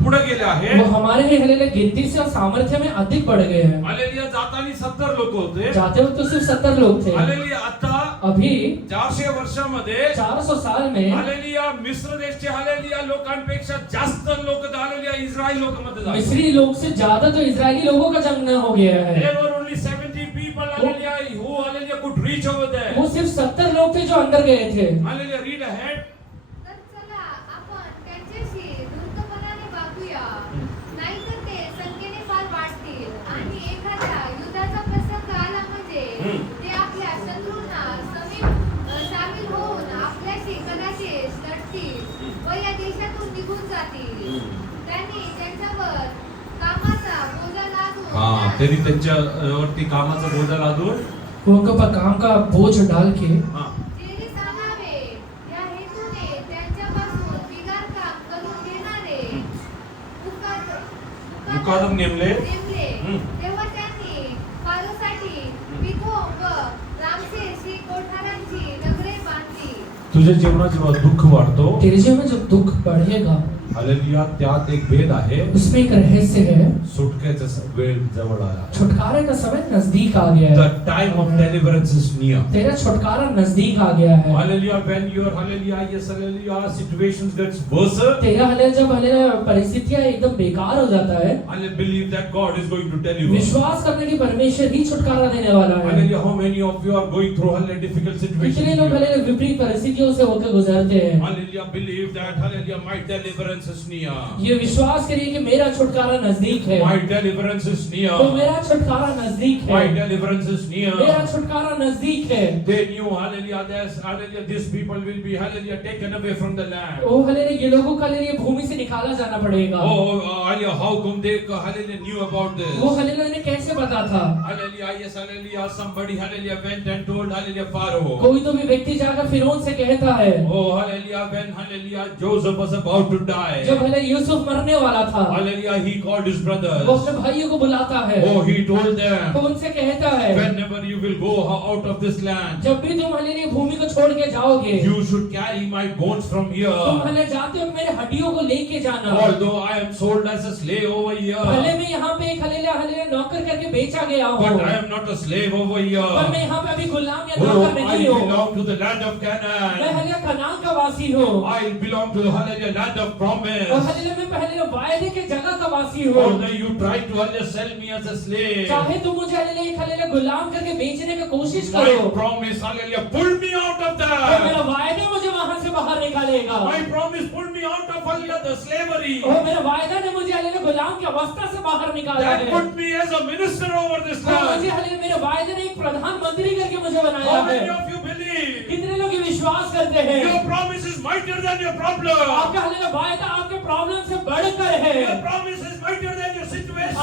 पुढे गेले आहे. वो हमारे ही हले गिनती से और सामर्थ्य में अधिक बढ़ गए हैं। हालेलुया, जातानी 70 लोक होते. जाते वक्त तो सिर्फ 70 लोग थे, हालेलुया, आता अभी 400 वर्षामध्ये 400 साल में हालेलुया मिस्र देशचे हालेलुया लोकांपेक्षा जास्त लोक हालेलुया इस्रायल लोकांमध्ये झाले. मिस्री लोग से ज्यादा तो इजरायली लोगों का जंग हो गया है। There were only 70 people hallelujah who hallelujah could reach over there. वो सिर्फ 70 लोग थे जो अंदर गए थे। Hallelujah, read ahead. तर चला आपण त्यांच्याशी धूर्तपणाने वागूया, नाहीतर ते संख्येने फार वाढतील आणि एखाद्या युद्धाचा प्रसंग आला म्हणजे ते आपल्या शत्रूंना सामील होऊन आपल्याशी कदाचित लढतील व या देशातून निघून जातील। त्यांनी त्यांच्यावर कामाचा बोजा लादून त्यांनी त्यांच्यावरती कामाचा बोजा लादून वो उनके ऊपर काम का बोझ डाल के जेरी सांगावे या हेतूने त्यांच्यापासून बिगार काम करून घेणारे मुकादम नेमले. तेव्हा त्यांनी फारोसाठी पिथोम व रामसेस ही कोठारांची नगरे बांधली तुझ्या जीवनात जेव्हा दुःख वाढतो, तेरे जीवन में जब दुख बढ़ेगा, हालेलुया, त्यात एक भेद आहे, उसमें एक रहस्य है। सुटकेचा वेळ जवळ आला. छुटकारे का समय नजदीक आ गया The है। time of deliverance is near. तेरा छुटकारा नजदीक आ गया है। Hallelujah, when your hallelujah, yes hallelujah, situations gets worse, तेरा हले जब हले परिस्थितियां एकदम बेकार हो जाता है, I believe that God is going to deliver. विश्वास करने की परमेश्वर ही छुटकारा देने वाला है। Hallelujah, how many of you are going through hallelujah difficult कितने situations? लोग हले विपरीत परिस्थितियों से होकर गुजरते हैं। Hallelujah, believe that hallelujah, my deliverance is near. ये विश्वास करिए कि मेरा छुटकारा नजदीक है। My deliverance is near. तो मेरा छुटकारा नजदीक My है। deliverance is near. मेरा छुटकारा नजदीक है। They knew hallelujah, hallelujah, these people will be hallelujah taken away from the land. ओ हले ये लोगों का हले भूमि से निकाला जाना पड़ेगा। Oh, hallelujah, how come they hallelujah knew about this? वो हले ने कैसे पता था? Hallelujah, yes, hallelujah, somebody hallelujah went and told hallelujah Pharaoh. कोई तो भी व्यक्ति जाकर फिरौन से कहता है। Oh, hallelujah, when hallelujah Joseph was about to die. जब हले यूसुफ मरने वाला था, Hallelujah, he called his वो brothers. अपने भाइयों को बुलाता है। Oh, he told तो them, उनसे कहता है, whenever you will go out of this land, जब भी तुम हले भूमि को छोड़ के जाओगे, you should carry my bones from तुम here. हले जाते हो मेरे हड्डियों को लेके जाना। Although I am sold as a slave over भले here, मैं यहाँ पे एक हले नौकर करके बेचा गया हूँ, but I am not a slave over पर here. मैं यहाँ पे अभी गुलाम या Oh, नौकर I नहीं हूँ। belong to the land of मैं Canaan. हले कनान का वासी हूँ, I belong to the hallelujah land of और promise. हले मैं पहले वायदे के जगह का वासी हूँ। Although you tried to hallelujah sell me as a slave, चाहे तुम मुझे हले गुलाम करके बेचने की कोशिश my करो, promise hallelujah pulled me out of तो that. मेरा वायदा मुझे वहां से बाहर निकालेगा। My promise pulled me out of hallelujah the slavery और मेरा वायदा ने मुझे हले गुलाम की अवस्था से बाहर निकाला that है। put me as a minister over this और मुझे land. हले मेरे वायदे ने एक प्रधानमंत्री करके मुझे बनाया How है। many of you believe कितने लोग ये विश्वास करते हैं? your promise is mightier than your problem? आपका हले वायदा आपके प्रॉब्लम से बढ़कर है। Your promise is mightier than your आपका situation.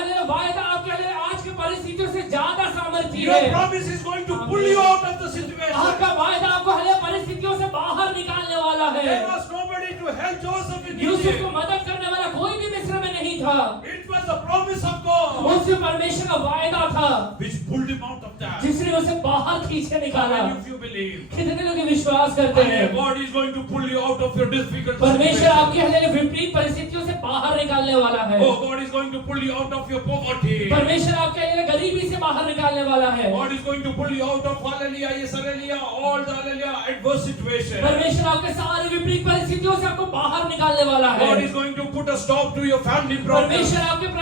हले वायदा आपके हले आज की परिस्थितियों से ज्यादा सामर्थ्य Your है। promise is going to pull you out of the situation. आपका वायदा आपको हले परिस्थितियों से बाहर निकालने वाला है। There was nobody to help Joseph in Yusuf Egypt. को मदद करने वाला कोई भी मिस्र में नहीं था। It was the promise of God उससे परमेश्वर का वायदा था which pulled him out of that. जिसने उसे बाहर खींच के How निकाला। many of you believe? कितने लोग ये विश्वास करते हैं? God is going to pull you out of your difficult परमेश्वर situation. आपके हले विपरीत परिस्थितियों से बाहर निकालने वाला है। Oh, God is going to pull you out of your poverty. परमेश्वर आपके हले गरीबी से बाहर निकालने वाला है। God is going to pull you out of hallelujah, yes, hallelujah, all the hallelujah adverse situation. परमेश्वर आपके सारी विपरीत परिस्थितियों से आपको बाहर निकालने वाला है। God is going to put a stop to your family problems. परमेश्वर आपके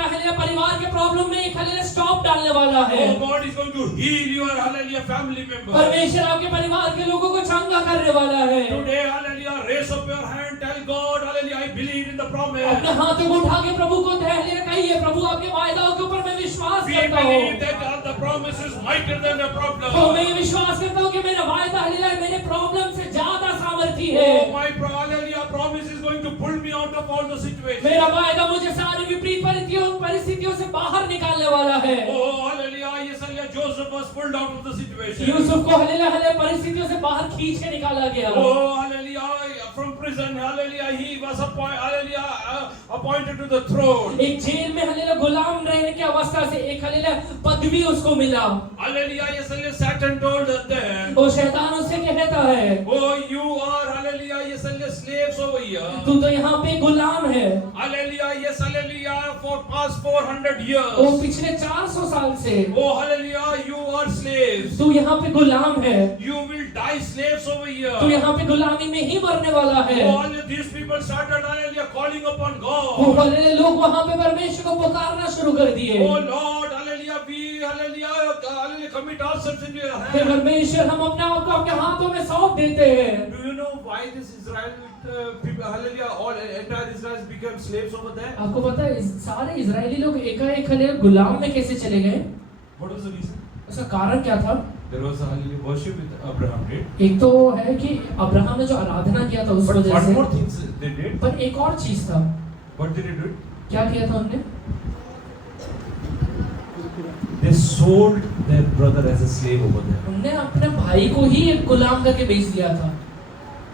परिवार के प्रॉब्लम में एक हले स्टॉप डालने वाला है। Oh, God is going to heal your hallelujah family members. परमेश्वर आपके परिवार के लोगों को चंगा करने वाला है। Today, hallelujah, raise up your hand, tell God, hallelujah, I believe in the promise. अपने हाथों को उठा के प्रभु को कहिए, प्रभु आपके वायदाओं के ऊपर मैं विश्वास We करता हूँ। believe that the promise is mightier than the problem. तो मैं ये विश्वास करता हूँ कि मेरा वायदा हालेलुया मेरे प्रॉब्लम से ज्यादा सामर्थी है। Oh, my hallelujah promise is going to pull me out of all the situations. मेरा वायदा मुझे सारी विपरीत परिस्थितियों से बाहर निकालने वाला है। Oh, hallelujah, yes, hallelujah, Joseph was pulled out of the situation. Yusuf को हालेलुया परिस्थितियों से बाहर खींच के निकाला गया। Oh, hallelujah, from prison, hallelujah, he was appointed to the throne. एक जेल में हालेलुया गुलाम रहने की अवस्था से एक हालेलुया पदवी उसको मिला। Hallelujah, yes, hallelujah, Satan told them, वो शैतान उससे कहता है, oh, you are, hallelujah, yes, hallelujah, slaves over here. तू तो यहाँ पे गुलाम है। Hallelujah, yes, hallelujah, for past 400 वो years. पिछले 400 साल से Oh, hallelujah, you are slaves. तू यहाँ पे गुलाम है। You will die slaves over here. तू यहाँ पे गुलामी में ही मरने वाला है। Oh, hallelujah, these people started, hallelujah, calling upon वो God. हालेलुया लोग वहाँ पे परमेश्वर को पुकारना शुरू कर दिए। Oh, Lord, hallelujah, we, hallelujah, commit ourselves into your hey hands. परमेश्वर हम अपने आप को आपके हाथों में सौंप देते हैं। Do you know why this Israel people, hallelujah, all entire Israel became slaves over there? आपको पता है सारे इजरायली लोग एकाएक हालेलुया गुलाम में कैसे चले गए? What was the reason? उसका कारण क्या था? There was a hallelujah worship with Abraham did. एक तो है कि अब्राहम ने जो आराधना किया था उस But वजह one more से, thing they did. पर एक और चीज था। What did they do? क्या किया था उन्होंने? They sold their brother as a slave over there. उन्होंने अपने भाई को ही एक गुलाम करके बेच दिया था।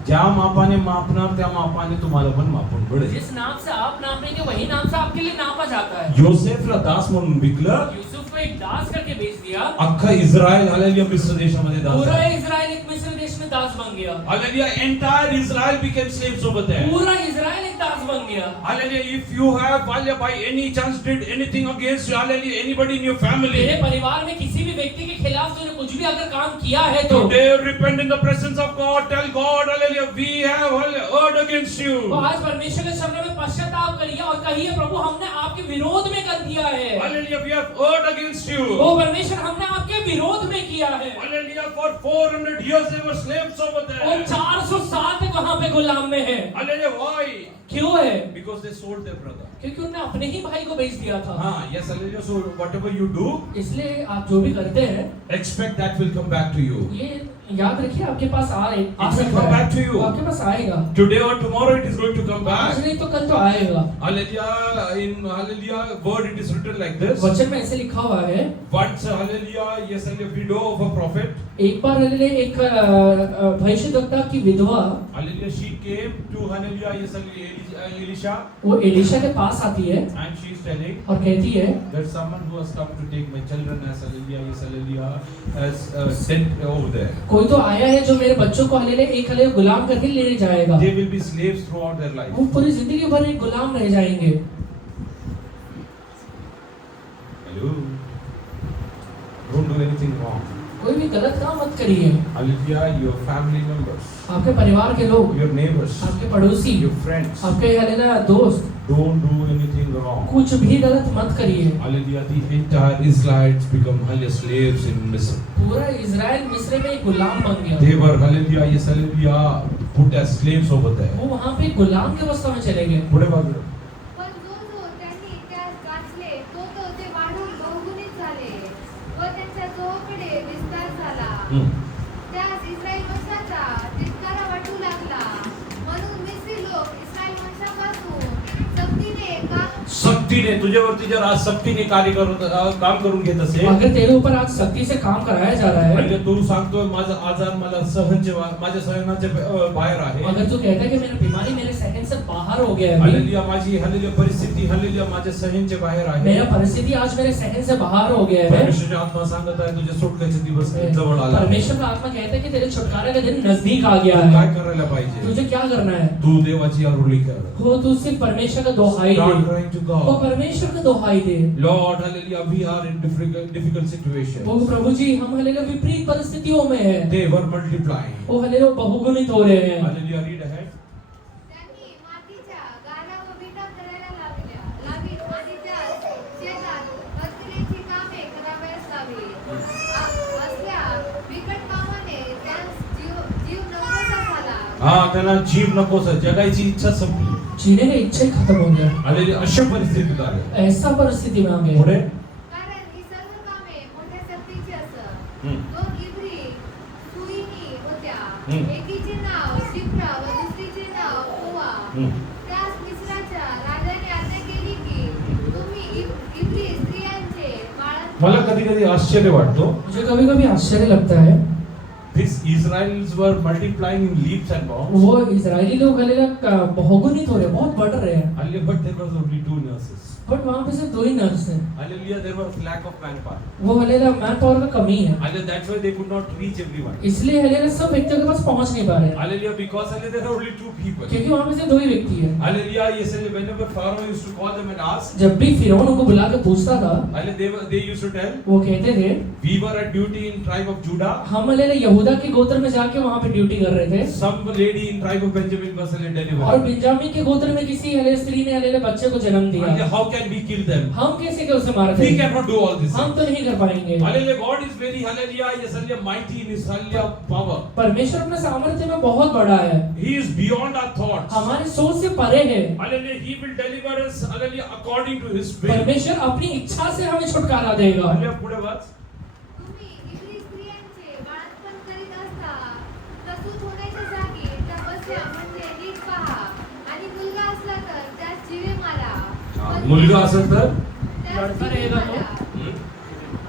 ज्या मापाने मापणार त्या मापाने तुम्हाला पण मापून पडेल. जिस नाप से आप नापेंगे वही नाप से आपके लिए नापा जाता है. योसेफला दास म्हणून विकलं. यूसुफ को एक दास करके बेच दिया. अख्खा इस्रायल हालेलुया मिस्र देशामध्ये दास पूरा आहे. इस्राएल एक मिस्र देश में दास बन गया. Hallelujah entire Israel became slaves over there. पूरा इस्राएल एक दास बन गया. Hallelujah. If you have by any chance did anything against you, hallelujah, anybody in your family, मेरे परिवार में किसी भी व्यक्ति के खिलाफ तूने कुछ भी अगर काम किया है तो today repent in the presence of God. Tell God, hallelujah, we have erred against you. तो आज परमेश्वर के शब्द में पश्चाताप करिए और कहिए प्रभु हमने आपके विरोध में कर दिया है. Hallelujah, we have erred against you. ओ परमेश्वर हमने आपके विरोध में किया है. Hallelujah, for 400 years they were slaves over और there. 400 साल तक वहाँ पे गुलाम में है. Hallelujah, why? क्यों है? Because they sold their brother. क्योंकि उन्होंने अपने ही भाई को बेच दिया था. हाँ, yes, hallelujah. So whatever you do, इसलिए आप जो भी करते हैं expect that will come back to you. ये याद रखिए आपके पास आ will सकता come है. back to you. वो आपके पास आएगा. Today or tomorrow it is going to come आज back. नहीं तो कल तो आएगा. Hallelujah, in hallelujah word it is written like this. वचन में ऐसे लिखा हुआ है. Once hallelujah, yes, hallelujah, widow of a prophet. एक बार एक भविष्यद्वक्ता की विधवा Hallelujah, she came to hallelujah, yes, hallelujah, Elisha, वो एलिशा के पास आती है and she is telling और कहती है that someone who has come to take my children as hallelujah, yes, hallelujah, has sent over there. कोई तो आया है जो मेरे बच्चों को एक गुलाम करके लेने जाएगा. They will be slaves throughout their life. वो पूरी जिंदगी भर एक गुलाम रह जाएंगे. Hello. Don't do anything wrong. कोई भी गलत काम मत करिए. Hallelujah, your family members, आपके परिवार के लोग, your neighbors, आपके पड़ोसी, your friends, आपके हालेलुया दोस्त, don't do anything wrong. कुछ भी गलत मत करिए. Hallelujah, the entire Israelites become hallelujah slaves in Misr. पूरा इजराइल मिस्र में एक गुलाम बन गया. They were hallelujah, yes, hallelujah, put as slaves over there. वो वहाँ पे गुलाम के अवस्था में चले गए. पुढे बाजूला. पण जो त्यांनी इतिहास वाचले तो ते वाढून बहुगुणित झाले व त्यांच्या जोकडे विस्तार झाला. त्यास इस्रायल वंशाचा तिटकारा वाटू लागला. म्हणून मिस्री लोक इस्रायल वंशापासून सक्तीने तुझ्यावरती जर आज सक्तीने काम करून घेत असेल, अगर तेरे ऊपर आज सख्ती से काम कराया जा रहा है, म्हणजे तू सांगतोय माझा आजार मला माझ्या सहनाचे बाहेर आहे, अगर तू कहता है कि मेरी बीमारी मेरे सहन से बाहर हो गया है, हालेलुया, माझी हालेलुया परिस्थिती हालेलुया माझ्या सहनचे बाहेर आहे, मेरा परिस्थिति आज मेरे सहन से बाहर हो गया है, परमेश्वराची आत्मा सांगत आहे तुझे सुटकेचे दिवस जवळ आला. परमेश्वर का आत्मा कहता है कि तेरे छुटकारे का दिन नजदीक आ गया है. काय करायला पाहिजे? तुझे क्या करना है? तू देवाची आरुली कर. वो तू सिर्फ परमेश्वर का दोहाई Start दे. crying to वो God. परमेश्वर का दोहाई दे. Lord, hallelujah, we are in difficult situation. वो प्रभु जी हम हालेलुया विपरीत परिस्थितियों में है. They were multiplying. वो हालेलुया बहुगुणित हो रहे हैं. Hallelujah, read ahead. त्यांनी मातीच्या गाला व विटा करायला लावीत आणि त्यास शेतात हरकण्याची कामे करावयास लावी. असल्या बिकट कामाने त्यास जीव नकोसा झाला. हाँ, त्यांना जीव नकोस, जगायची इच्छा संपली. जीने की इच्छा ही खत्म हो गया. हालेलुया, अशा परिस्थितीत आले. ऐसा परिस्थिति में आ गए. पुढे कारण ही सर्व कामे मोठ्या सक्तीची असत. हम्म. दोन इब्री सुईणी होत्या. हम्म. एकीचे नाव शिप्रा व दुसरीचे नाव पुवा. त्यास मिस्राच्या राजाने आज्ञा केली की तुम्ही इब्री स्त्रियांचे बाळंत मला कधी कधी आश्चर्य वाटतो. मुझे कभी कभी आश्चर्य लगता है. These Israelites were multiplying in leaps and bounds. वो इजरायली लोग हालेलुया बहुगुणित हो रहे हैं, बहुत बढ़ रहे हैं. Hallelujah, but there was only 2 nurses. But वहाँ पे सिर्फ 2 ही नर्स हैं. Hallelujah, there was lack of manpower. वो हालेलुया मैन पावर का कमी है. Hallelujah, that's why they could not reach everyone. इसलिए हालेलुया सब व्यक्तियों के पास पहुंच नहीं पा रहे हैं. Hallelujah, because hallelujah, there are only 2 people. क्योंकि वहाँ पे सिर्फ 2 ही व्यक्ति हैं. Hallelujah, yes, whenever Pharaoh used to call them and ask, जब भी फिरौन उनको बुला के पूछता था, hallelujah, they used to tell, वो कहते थे we were at duty in tribe of Judah. हम हालेलुया यहूदा के गोत्र में जाके वहाँ पे ड्यूटी कर रहे थे. Some lady in tribe of Benjamin was delivered. और बिंजामिन के गोत्र में किसी हालेलुया स्त्री ने हालेलुया बच्चे को जन्म दिया. Hallelujah, how can we kill them? हम कैसे के उसे मार We दें? cannot do all this. हम तो नहीं कर पाएंगे. Hallelujah, God is very hallelujah, yes, hallelujah, mighty in his hallelujah power. परमेश्वर अपने सामर्थ्य में बहुत बड़ा है. He is beyond our thoughts. हमारे सोच से परे है. Hallelujah, he will deliver us hallelujah according to his will. परमेश्वर अपनी इच्छा से हमें छुटकारा देगा. Hallelujah, पुढे वाच. तुम्ही इब्री स्त्रियांचे बाळंतपण करीत असता प्रसूत होण्याच्या जागी त्या बसल्या म्हणजे नीट पहा आणि मुलगा असला तर त्यास जीवे मारा. मुलगा असेल तर त्यास लढता जीवे रहेगा तो. मारा.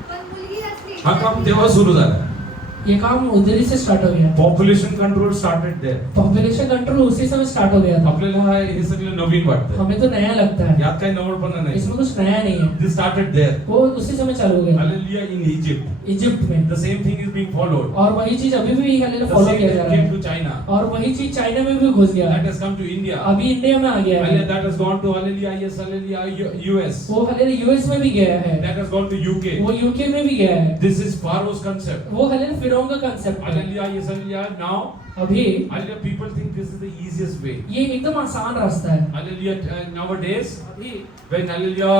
पण मुलगी असली हा तर काम तेव्हा सुरू झाला. ये काम उधर से स्टार्ट हो गया। Population control started there. Population control उसी समय स्टार्ट हो गया था। आपल्याला हे सगळं नवीन वाटतं. हमें तो नया लगता है, यात काही नवलपणा नाही. इसमें कुछ नया नहीं है। This started there. वो उसी समय चालू हो गया हालेलुया इन इजिप्ट. इजिप्ट में। The same thing is being followed. और वही चीज अभी भी हालेलुया द फॉलो सेम किया जा रहा केम है। To China. और वही चीज चाइना में भी घुस गया दैट है, हैज कम टू इंडिया. अभी इंडिया में आ गया हालेलुया है। That has gone to hallelujah yes hallelujah US. वो हालेलुया यूएस में भी गया है, that has gone to UK. वो यूके में भी गया है। This is Pharaoh's concept. वो हालेलुया फिरौन का कांसेप्ट है। Hallelujah yes hallelujah now. अभी Hallelujah, people think this is the easiest way. ये एकदम आसान रास्ता है। Hallelujah, nowadays, when hallelujah,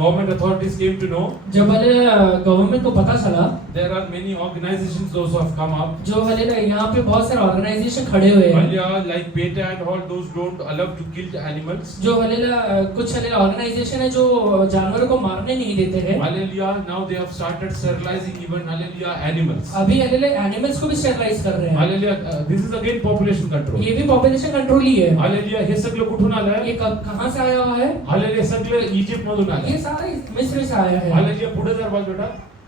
government authorities came to know, जब हालेलुया गवर्नमेंट को पता चला, there are many organizations those who have come up. जो हालेलुया यहाँ पे बहुत सारे ऑर्गेनाइजेशन खड़े हुए हैं, Hallelujah, like PETA and all those don't allow to kill the animals. जो हालेलुया कुछ हालेलुया ऑर्गेनाइजेशन है जो जानवरों को मारने नहीं देते हैं। Hallelujah, now they have started sterilizing even hallelujah animals. अभी हालेलुया एनिमल्स को भी स्टेरलाइज कर रहे हैं। Hallelujah, this is again population control. ये भी पॉपुलेशन कंट्रोल ही है। Hallelujah, हे सगळं कुठून ये आलंय? कहाँ से आया हुआ है? Hallelujah, सगळं इजिप्त मधून ये आलंय. सारा मिस्र से आया है। Hallelujah, पुढे जर बघ बेटा.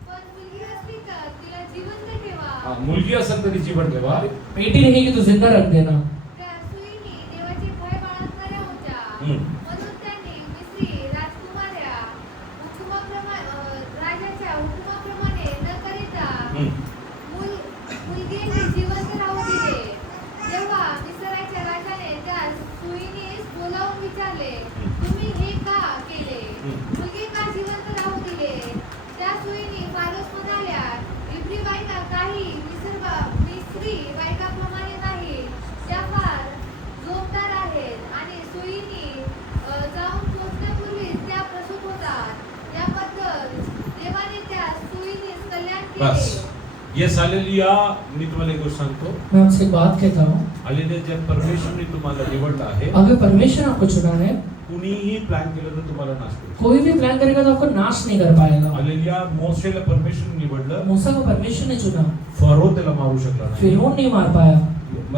पण मुलगी असली तर तिला जिवंत ठेवा. मुलगी असेल तरी जीवन ठेवा. बेटी रहेगी तो जिंदा रख देना। त्या सुईने देवाचे भय बाळगणाऱ्या होत्या. हम्म. म्हणून त्यांनी मिस्री राजकुमाऱ्या राजाच्या हुकुमाप्रमाणे न करिता मुलगीने जिवंत राहू दिले. तेव्हा मिस्राच्या राजाने त्या सुईने बोलावून विचारले, तुम्ही हे का केले? मुलगी का जिवंत राहू दिले? त्या सुईने फारोस म्हणाल्या, इब्री बायका काही मिस्री बायकाप्रमाणे नाही, त्या फार जोमदार आहेत आणि सुईने जाऊन पोचण्यापूर्वीच त्या प्रसूत होतात. याबद्दल देवाने त्या सुईने कल्याण बस. केले. Yes hallelujah. मी तुम्हाला एक गोष्ट सांगतो. मैं आपसे एक बात कहता हूँ, हालेलुया, जब परमेश्वरने तुम्हाला निवडलं आहे, अगर परमेश्वर आपको चुना है, कुणीही प्लॅन केलं तर तुम्हाला नाश करू. कोई भी प्लान करेगा तो आपको नाश नहीं कर पाएगा। हालेलुया, मोसेला परमेश्वरने निवडलं. मूसा को परमेश्वर ने चुना, फरो त्याला मारू शकला नाही. फिरौन नहीं मार पाया,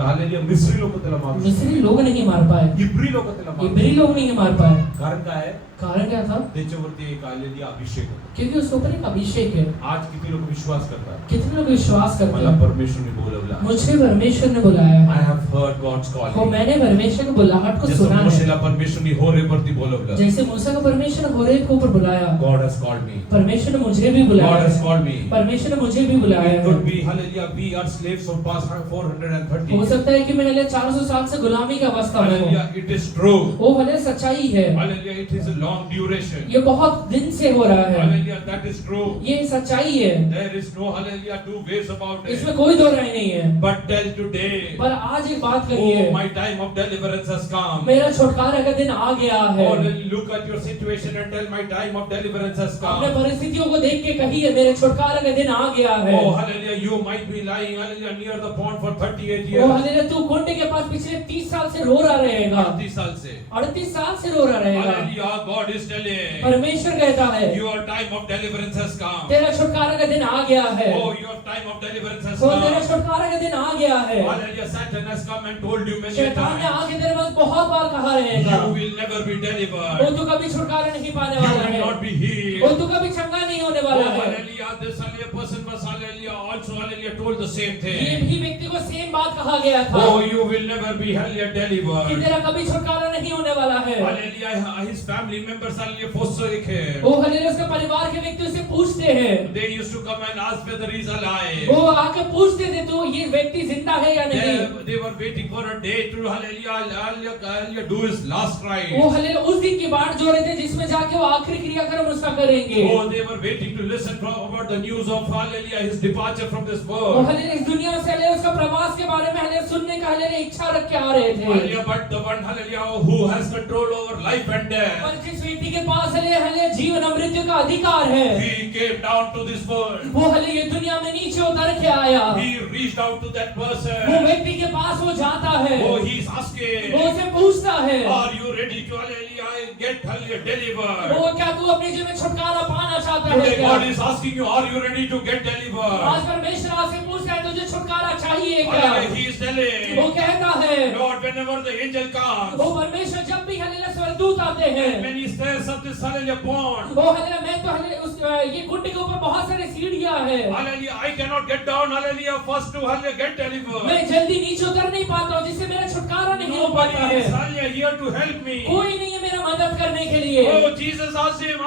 हालेलुया, मिस्री लोक त्याला मारू शकले. मिस्री लोग नहीं मार पाए, इब्री लोक त्याला मारू इब्री शकले. लोग नहीं मार पाए। कारण काय? कारण क्या था? त्याच्यावरती एक हालेलुया अभिषेक होता. क्योंकि उसके ऊपर एक अभिषेक है। आज किती लोक विश्वास करतात? कितने लोग विश्वास करते मला हैं? परमेश्वरने बोलवलं. मुझे परमेश्वर ने बुलाया I है, have heard God's और calling. मैंने परमेश्वर की बुलाहट को सुना जसं है। मोसेला परमेश्वरने होरेवरती बोलवलं. जैसे मूसा को परमेश्वर ने होरेब के ऊपर बुलाया, God has called me. परमेश्वर ने मुझे भी God बुलाया has है। called me. परमेश्वर ने मुझे भी बुलाया It could है। be, hallelujah, we are slaves for past 430 हो years. सकता है कि मैं हालेलुया 400 साल से गुलामी की अवस्था में हूँ। Hallelujah, it is true. वो हालेलुया सच्चाई है, Hallelujah, it is a long duration. ये बहुत दिन से हो रहा है, Hallelujah, that is true. ये सच्चाई है, There is no, hallelujah, two ways about it. इसमें कोई दो राय नहीं है। But tell today, पर आज एक बात oh, कहिए, my time of deliverance has come. मेरा छुटकारा का दिन आ गया है। Oh, look at your situation and tell, my time of deliverance has अपने come. परिस्थितियों को देख के कहिए, मेरे छुटकारा का दिन आ गया है। Oh, hallelujah, you might be lying, hallelujah, near the pond for 38 वो years. हालेलुया तू कुंड के पास पिछले 30 साल से रो रहा रहेगा, 38 साल से. 38 साल से रो रहा रहेगा। Hallelujah, God is telling, परमेश्वर कहता है, your time of deliverance has come. तेरा छुटकारा का दिन आ गया है। Oh, your time of deliverance has वो तेरा come. छुटकारा का दिन आ गया है। Hallelujah, Satan has come and told you many शैतान ने times, आके तेरे पास बहुत बार कहा रहेगा, you will never be वो delivered. तू कभी छुटकारा नहीं पाने You वाला will है, not be वो healed. तू कभी चंगा नहीं होने Oh, वाला है। hallelujah, this hallelujah person was hallelujah also hallelujah told the same ये thing. भी व्यक्ति को सेम बात कहा गया था Oh, you will never be hallelujah कि delivered. तेरा कभी छुटकारा नहीं होने वाला है। Hallelujah, his family members hallelujah forsake him. वो हालेलुया उसके परिवार के व्यक्ति उसे पूछते हैं, They used to come and ask whether he's alive. वो आके पूछते थे तो ये व्यक्ति जिंदा है या नहीं। They were waiting for a day to hallelujah do his last rite. वो हालेलुया उस दिन की बाट जो रहे थे जिसमें जाके वो आखिरी क्रियाक्रम उसका करेंगे। Oh, they were waiting to listen about the news of hallelujah his departure from this वो world. हालेलुया इस दुनिया से हालेलुया उसका प्रवास के बारे में हालेलुया सुनने का हालेलुया इच्छा रख के आ रहे थे। Hallelujah, but the one hallelujah who has control over life and death, पर जिस व्यक्ति के पास हालेलुया जीवन और मृत्यु का अधिकार है, he came down to this world. वो हालेलुया दुनिया में नीचे उतर के आया। He reached out to that वो person. व्यक्ति के पास वो जाता है, Oh, he's वो asking, उसे पूछता है, are you ready to hallelujah get hallelujah delivered? वो क्या तू अपने जीवन में छुटकारा पाना चाहता है Today क्या? God is asking you, are you ready to get आज delivered? परमेश्वर आपसे पूछता है तुझे छुटकारा चाहिए क्या? Hallelujah, he is telling telling, वो कहता है, Lord, whenever the angel comes, वो परमेश्वर जब भी हालेलुया स्वर्गदूत आते हैं, when he stirs up this hallelujah pond, वो हालेलुया मैं तो हालेलुया उस ये गुंडे के ऊपर बहुत सारे सीढ़ियां हैं, hallelujah, I cannot get down, hallelujah, first to hallelujah get delivered. मैं जल्दी नीचे उतर नहीं पाता हूँ, जिससे मेरा छुटकारा नहीं हो Nobody पाता है। is hallelujah here to help me. कोई नहीं है मेरा मदद करने के लिए। Oh, Jesus asked him,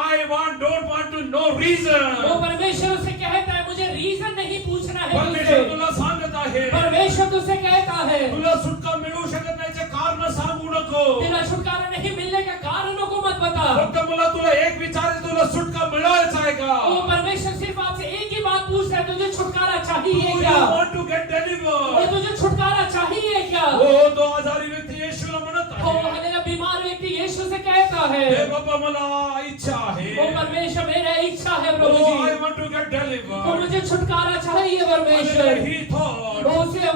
don't want to know वो reason. परमेश्वर उसे कहता है, मुझे रीजन नहीं पूछना है परमेश्वर तुझसे। तुला सांगत आहे, परमेश्वर तुझसे कहता है, तुला सुटका मिळू शकत नाहीचे कारण सांगू नको. तेरा छुटकारा नहीं मिलने के कारणों को मत बता। फक्त मला तुला एक विचारायचं, तुला सुटका मिळवायचा आहे का? वो परमेश्वर सिर्फ आपसे एक ही बात पूछता है, तुझे छुटकारा चाहिए Do you क्या? want to get वो delivered? तुझे छुटकारा चाहिए क्या? हो, तो आजारी व्यक्ती येशूला म्हणत वो आहे, हालेलुया बीमार व्यक्ति यीशु से कहता है, हे बाबा मला इच्छा आहे. वो परमेश्वर मेरा इच्छा है Oh, Prabhu I ji, want to get वो delivered. मुझे छुटकारा चाहिए Hallelujah, परमेश्वर। he thought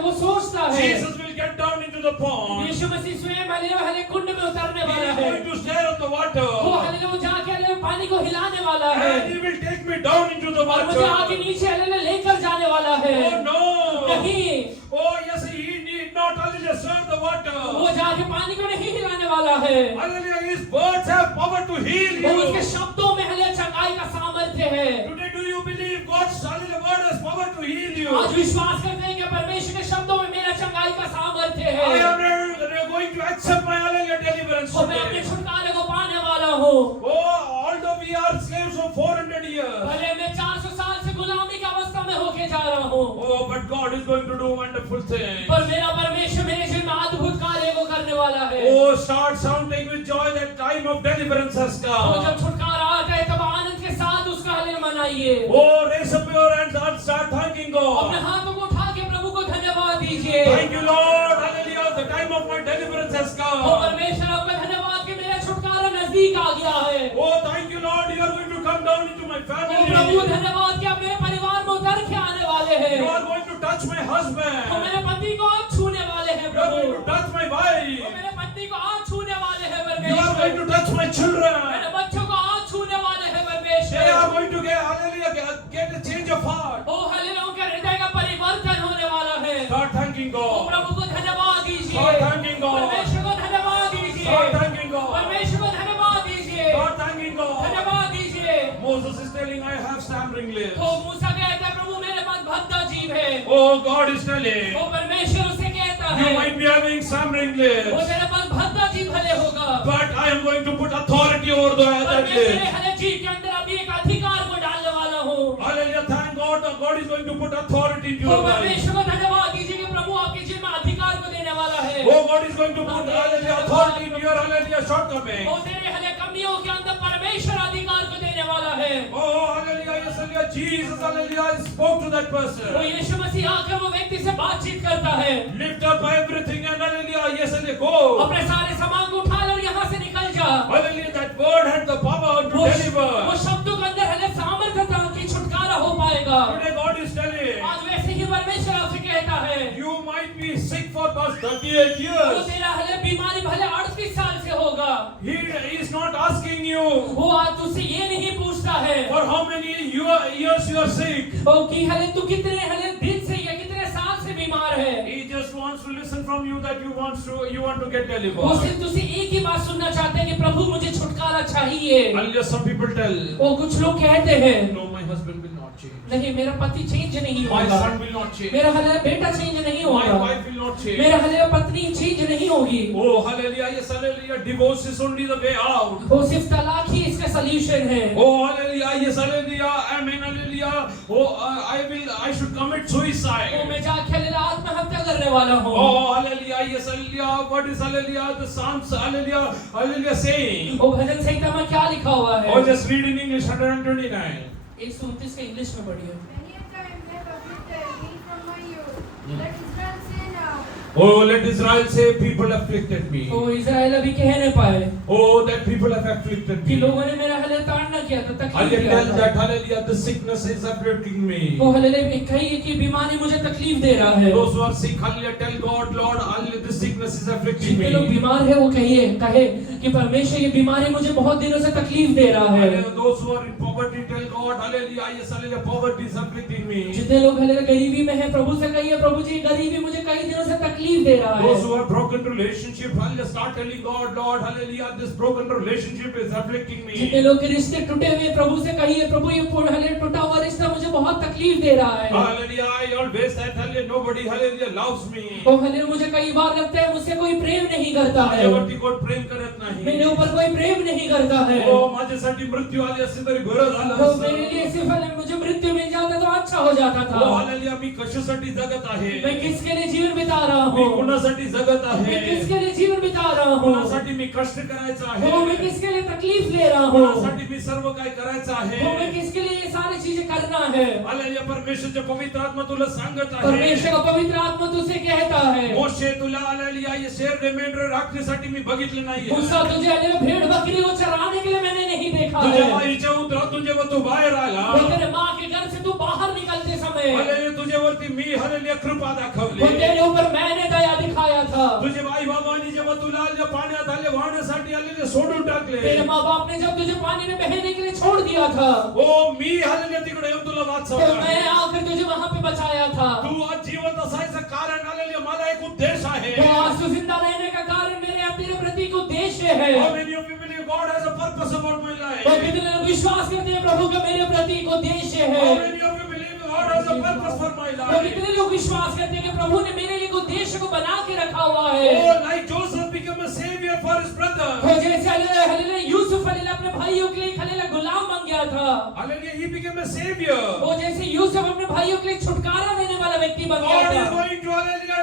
वो सोचता है, Jesus will get down into the pond. यीशु मसीह स्वयं हालेलुया कुंड में उतरने He वाला is है। going to stir up the वो water. हालेलुया जाके हालेलुया पानी को हिलाने वाला है, And he will take me down into the और मुझे आगे water. नीचे हालेलुया लेकर जाने वाला है। Oh no. नहीं, Oh yes, he need not hallelujah stir the वो water. जाके पानी को नहीं हिलाने वाला है। Hallelujah, his words have power to heal वो उसके you. शब्दों में हालेलुया चंगाई का सामर्थ्य है। Today do you believe God's hallelujah word has power to heal आज you? विश्वास करते हैं कि परमेश्वर के शब्दों में मेरा चंगाई का सामर्थ्य I है, am going to accept my hallelujah deliverance और मैं अपने today. छुटकारे को पाने वाला हूँ। Oh, although we are slaves for 400 years. भले मैं 400 साल से गुलामी की अवस्था में होके जा रहा हूँ, Oh, but God is going to do wonderful things. पर मेरा परमेश्वर मेरे जीवन में अद्भुत कार्य को करने वाला है। Oh, start shouting with joy that time of deliverance has तो come. जब छुटकारा आता है तब आनंद के साथ उसका hallelujah मनाइए। Oh, raise up your hands and start thanking अपने God. हाथों को उठा के प्रभु को धन्यवाद दीजिए। Thank you, Lord. Hallelujah. The time of my deliverance has O come. परमेश्वर आपका धन्यवाद कि मेरा छुटकारा नजदीक आ गया है। Oh, thank you, Lord. You are going to come down into my O Prabhu family. धन्यवाद कि आप मेरे परिवार में उतर के आने वाले हैं। You are going to touch my तो husband. मेरे पति को आप छूने वाले हैं You are Prabhu. going to touch my तो wife. मेरे पति को आप छूने वाले हैं You are going परमेश्वर। to touch my मेरे children. बच्चों को आप छूने वाले हैं They परमेश्वर। are going to get, hallelujah, get a change of heart. Oh hallelujah उनके हृदय का परिवर्तन होने वाला है। Start thanking ओ God. प्रभु को धन्यवाद दीजिए। Start thanking God. परमेश्वर को धन्यवाद दीजिए। Start thanking God. परमेश्वर को धन्यवाद दीजिए। Start thanking God. धन्यवाद दीजिए। Moses is telling, I have stammering lips. ओ मूसा कहता है प्रभु मेरे पास भद्दा जीव है। Oh, God is telling, ओ परमेश्वर उसे कहता you है, might be having stammering वो lips, तेरे पास भद्दा जीव भले होगा, but I am going to put authority over पर that मैं तेरे lips. हले जीव के अंदर अभी एक अधिकार को डालने वाला हूँ। Hallelujah, thank God that God is going to put authority into O your life. परमेश्वर को धन्यवाद दीजिए कि प्रभु आपके जीवन में अधिकार को देने वाला है। Oh, God is going to put hallelujah, authority into your hallelujah shortcoming. ओ तेरे हले कमियों के अंदर परमेश्वर अधिकार को देने वाला है। Oh, hallelujah, yes, hallelujah, Jesus, hallelujah, spoke to that वो person. यीशु मसीह आकर वो व्यक्ति से बातचीत करता है, Lift up everything and hallelujah, yes, hallelujah, go. अपने सारे सामान को उठा लो और यहाँ से निकल जा। Hallelujah, that word had the power to वो deliver. शब्दों के अंदर हले सामर्थ्य था कि छुटकारा हो पाएगा। Today God is telling, आज वैसे ही परमेश्वर आपसे कहता है, you might be sick for past 38 तो years. तेरा हले बीमारी भले 38 साल से होगा, He is not asking you वो आज तुझसे ये नहीं पूछता है for how many years you are sick. ओ कि हले तू कितने हले दिन से या कितने साल से बीमार है। He just wants to listen from you that you want to get वो delivered. सिर्फ तुझसे एक ही बात सुनना चाहते हैं कि प्रभु मुझे छुटकारा चाहिए। Hallelujah, some people tell, वो कुछ लोग कहते हैं, no, my husband will not change. नहीं मेरा पति चेंज नहीं My होगा, son will not change. मेरा हले बेटा चेंज नहीं My होगा, wife will not change. मेरा हले पत्नी चेंज नहीं होगी। Oh, hallelujah, yes, hallelujah, divorce is only the way out. वो सिर्फ तलाक ही इसका सॉल्यूशन है। Oh, hallelujah, yes, hallelujah, amen, hallelujah. Oh, I should commit वो suicide. मैं जाके हले आत्महत्या करने वाला हूँ। Oh, hallelujah, yes, hallelujah. What is hallelujah? The Psalms, hallelujah, hallelujah saying. वो भजन संहिता में क्या लिखा हुआ है? Oh, just read in English, 129. 129 का इंग्लिश में पढ़िए। Many a time they have afflicted me from my youth. Let Israel say now, Oh, let Israel say, people afflicted me. तो इज़राइल अभी कह नहीं पाए Oh, that people have afflicted कि me. लोगों ने मेरा हले ताड़ना किया था, तकलीफ Hallelujah, दिया tell था। that, hallelujah, the sickness is afflicting me. वो हले कही कि बीमारी मुझे तकलीफ दे रहा है। Those who are sick, hallelujah, tell God, Lord, hallelujah, this sickness is afflicting जितने लोग me. बीमार है वो कहे कि परमेश्वर ये बीमारी मुझे बहुत दिनों से तकलीफ दे रहा है। Hallelujah. Those who are in poverty tell God, hallelujah, yes, hallelujah, poverty is afflicting me. जितने लोग हालेलुया गरीबी में हैं, प्रभु से कहिए प्रभु जी गरीबी मुझे कई दिनों से तकलीफ दे रहा है। Those who have broken relationship, hallelujah, start telling God, Lord, hallelujah, this broken relationship is afflicting जितने me. लोग के रिश्ते टूटे हुए प्रभु से कहिए प्रभु ये हालेलुया टूटा हुआ रिश्ता मुझे बहुत तकलीफ दे रहा है। Hallelujah, I always said, hallelujah, nobody, hallelujah, loves me. O hallelujah मुझे कई बार लगता है मुझसे कोई प्रेम नहीं करता है, माझ्यावरती कोण प्रेम करत मेरे नाही. ऊपर कोई प्रेम नहीं करता है। हो माझ्यासाठी मृत्यू आली असती तरी बरं झालं वो मेरे असतं. लिए सिर्फ हालेलुया मुझे मृत्यु मिल जाता तो अच्छा हो जाता हो था। हालेलुया, मी कशासाठी जगत आहे? मैं किसके लिए जीवन बिता रहा मी हूँ, कुणासाठी जगत मैं आहे? किसके लिए जीवन बिता रहा हूँ, कुणासाठी मी कष्ट करायचं वो मैं आहे? किसके लिए तकलीफ ले रहा हूँ, कुणासाठी मी सर्व काय करायचं वो मैं आहे? किसके लिए ये सारी चीजें करना है। हालेलुया, परमेश्वरचे पवित्र आत्मा तुला सांगत आहे. परमेश्वर का पवित्र आत्मा तुझसे कहता है मोशे तुला हालेलुया हे शेर मेंढर राखण्यासाठी मी बघितलं नाहीये. मूसा तुझे हालेलुया भेड़ बकरी को चराने के लिए मैंने नहीं देखा तुझ्या है। आईच्या उदरातून जेव्हा तू बाहेर आला, वो तेरे माँ के घर से तू बाहर निकलते समय हालेलुया, तुझ्यावरती मी हालेलुया कृपा वो दाखवली. तेरे ऊपर मैंने दया दिखाया था। तुझे आई बाबांनी जेव्हा तुला आल्या पाण्यात आले वाहण्यासाठी आलेले सोडून टाकले. तेरे माँ बाप ने जब तुझे पानी में बहने के लिए छोड़ दिया था हो मी हालेलुया तिकडे येऊन तुला तो वाचवलं. मैं आकर तुझे वहां पे बचाया था। तू आज जिवंत असायचं कारण हालेलुया मला एक उद्देश आहे. वो आज तू जिंदा रहने का कारण मेरे यहाँ तेरे प्रति एक उद्देश्य है। How many of you believe God has a purpose about my life? वो कितने लोग विश्वास करते हैं प्रभु का मेरे प्रति एक उद्देश्य How है। many of you believe God has a purpose for my वो life? कितने लोग विश्वास करते हैं कि प्रभु ने मेरे लिए एक उद्देश्य को बना के रखा हुआ है। Oh, like Joseph became a savior for his brother. वो जैसे हालेलुया यूसुफ हालेलुया अपने भाइयों के लिए हालेलुया गुलाम बन गया था, Hallelujah, he became a savior. वो जैसे यूसुफ अपने भाइयों के लिए छुटकारा देने वाला व्यक्ति बन गया God is था। going to hallelujah,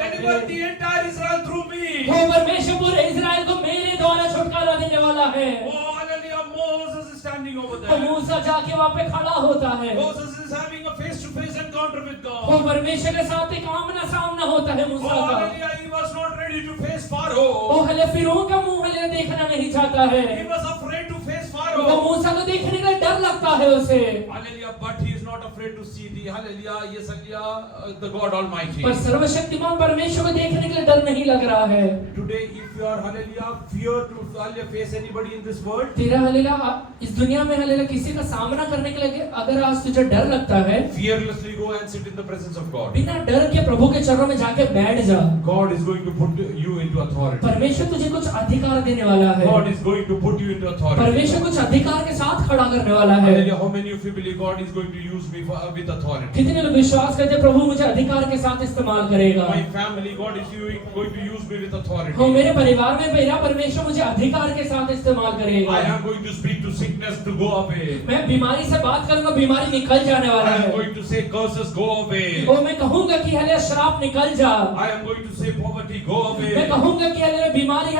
deliver the entire Israel through me. वो परमेश्वर पूरे इजराइल को मेरे द्वारा छुटकारा देने वाला है। Oh, hallelujah, Moses is standing over तो there. मूसा जाके वहाँ पे खड़ा होता है। Moses is having a face-to-face encounter with वो God. परमेश्वर के साथ एक आमना सामना होता है Oh, मूसा का। hallelujah, he was not ready to face वो Pharaoh. हालेलुया फिरौन का मुंह हालेलुया देखना नहीं चाहता है। He was afraid to face वो Pharaoh. मूसा को देखने का डर लगता है उसे, Hallelujah, but he is not afraid to see the hallelujah, yes, hallelujah, the God Almighty. पर सर्वशक्तिमान परमेश्वर को देखने के लिए डर नहीं लग रहा है। Today, if you are hallelujah, fear to hallelujah face anybody in this world, तेरा हालेलुया इस दुनिया में हालेलुया किसी का सामना करने के लिए अगर आज तुझे डर लगता है, fearlessly go and sit in the presence of God. बिना डर के प्रभु के चरणों में जाके बैठ जा। God is going to put you into authority. परमेश्वर तुझे कुछ अधिकार देने वाला है। God is going to put you into authority. परमेश्वर कुछ अधिकार के साथ खड़ा करने वाला है। Hallelujah. How many of you believe God is going to use me with authority? कितने लोग विश्वास करते हैं प्रभु मुझे अधिकार के साथ इस्तेमाल करेगा। My family, God is going to use me with authority. हो मेरे परिवार में मेरा परमेश्वर मुझे अधिकार के साथ इस्तेमाल करेगा। I am going to speak to sickness to go away. मैं बीमारी से बात करूंगा, बीमारी निकल जाने वाला I am है। going to say curses go away. और मैं कहूंगा कि हालेलुया श्राप निकल जा। I am going to say poverty go मैं away. कहूंगा कि हालेलुया बीमारी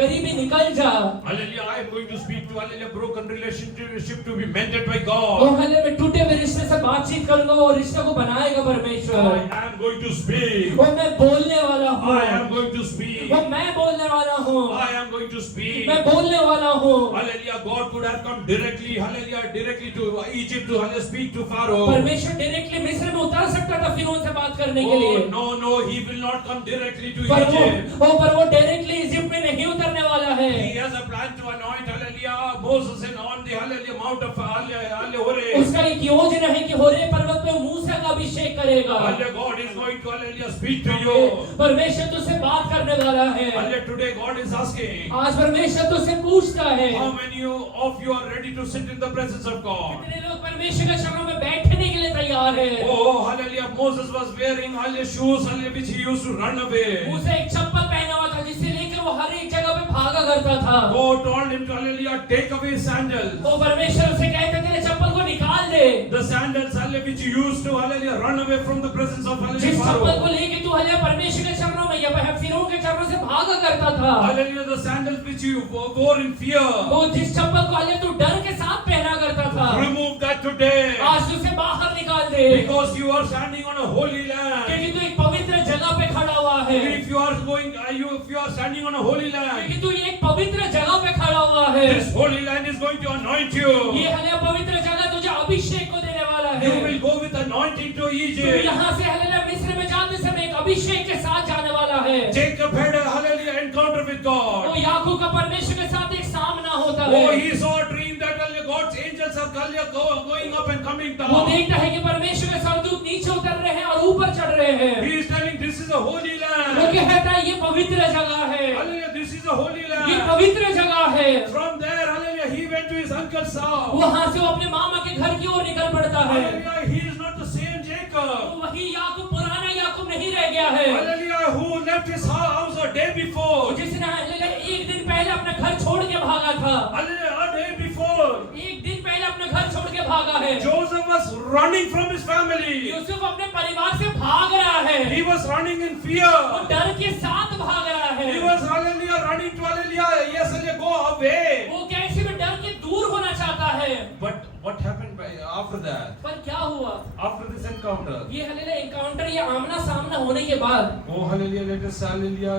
गरीबी निकल जा। Hallelujah. I am going to speak to hallelujah broken relationship to be mended by और God. हालेलुया मैं टूटे हुए रिश्ते से बातचीत करूंगा और रिश्ते को बनाएगा परमेश्वर। I am going to speak. और मैं बोलने वाला हूँ। I am going to speak. वो मैं बोलने वाला हूँ। I am going to speak. मैं बोलने वाला हूँ। Hallelujah. God could have come directly, hallelujah, directly to Egypt to hallelujah, speak to Pharaoh. परमेश्वर डायरेक्टली मिस्र में उतर सकता था फिरौन से बात करने के लिए। Oh, no, he will not come directly to पर Egypt. वो डायरेक्टली इजिप्ट में नहीं उतरने वाला है। He has a plan to anoint, hallelujah, Moses and on the hallelujah mount of hallelujah Horeb. उसका एक योजना है कि होरे पर्वत पे मूसा का अभिषेक करेगा। Hallelujah, God is going to hallelujah speak to you. परमेश्वर तुझसे बात करने वाला है। Hallelujah, today God is asking, आज परमेश्वर तुझसे पूछता है how many of you are ready to sit in the presence of God? कितने लोग परमेश्वर के चरणों में बैठने के लिए तैयार है। Oh, hallelujah, Moses was wearing hallelujah shoes, hallelujah, which he used to run away. मूसा एक चप्पल पहना हुआ था जिससे लेकर वो हर एक जगह पे भागा करता था। God told him to hallelujah take away his sandals. वो परमेश्वर उसे कहते तेरे चप्पल को निकाल दे। The sandals hallelujah which you used to hallelujah run away from the presence of जिस hallelujah चप्पल को Pharaoh. लेके तू हालेलुया परमेश्वर के चरणों में या फिरौन के चरणों से भागा करता था। Hallelujah, the sandals which you wore in fear. वो जिस चप्पल को हालेलुया तू डर के साथ पहना करता था, Remove that today. आज उसे बाहर निकाल दे। Because you are standing on a holy land. क्योंकि तू एक पवित्र जगह पे खड़ा हुआ है। If you are going, if you are standing on a holy land, क्योंकि तू एक पवित्र जगह पे खड़ा हुआ है। this holy land is going to anoint you. ये हालेलुया पवित्र जगह तुझे अभिषेक को देने वाला You है। will go with anointing to तू Egypt. यहाँ से हालेलुया मिस्र में जाते समय एक अभिषेक के साथ जाने वाला है। Jacob had a hallelujah encounter with वो God. याकूब का का परमेश्वर के साथ एक सामना होता Oh, है। he saw a dream that God's angels are going up and coming वो down. देखता है कि परमेश्वर के स्वर्गदूत नीचे उतर रहे हैं और ऊपर चढ़ रहे हैं। He is telling this is a holy वो land. कहता है ये पवित्र जगह है, Hallelujah, this is a holy ये land. पवित्र जगह है। From there, hallelujah, he went to his uncle's house. वहां से वो अपने मामा के घर की ओर निकल पड़ता है। Hallelujah, he is not the same Jacob. वो वही याकूब, पुराना याकूब नहीं रह गया है, Hallelujah, who left his house a day before. जिसने हालेलुया एक दिन पहले अपना घर छोड़ के भागा था। Hallelujah, a day before. एक दिन पहले अपना घर छोड़ के भागा है। Joseph was running from his family. Yusuf अपने परिवार से भाग रहा है, He was running in वो fear. डर के साथ भाग रहा है। He was, hallelujah, running to, hallelujah, yes, hallelujah, go away. वो कैसे भी डर के दूर होना चाहता है। But what happened after that? पर क्या हुआ? After this encounter? ये हालेलुया एनकाउंटर, ये आमना सामना होने के बाद Oh, hallelujah, let us, hallelujah,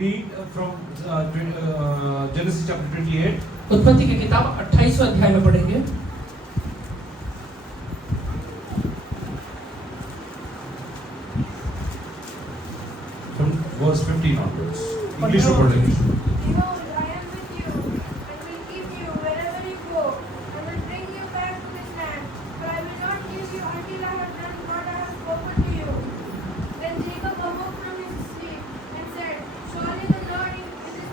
read from Genesis chapter 28. उत्पत्ति की किताब 28वें अध्याय में पढ़ेंगे। From verse 15 onwards. English में पढ़ेंगे. Behold, I am with you, and will keep you wherever you go, and will bring you back to this land. For I will not leave you until I have done what I have spoken to you. Then Jacob awoke from his sleep and said, Surely the Lord is in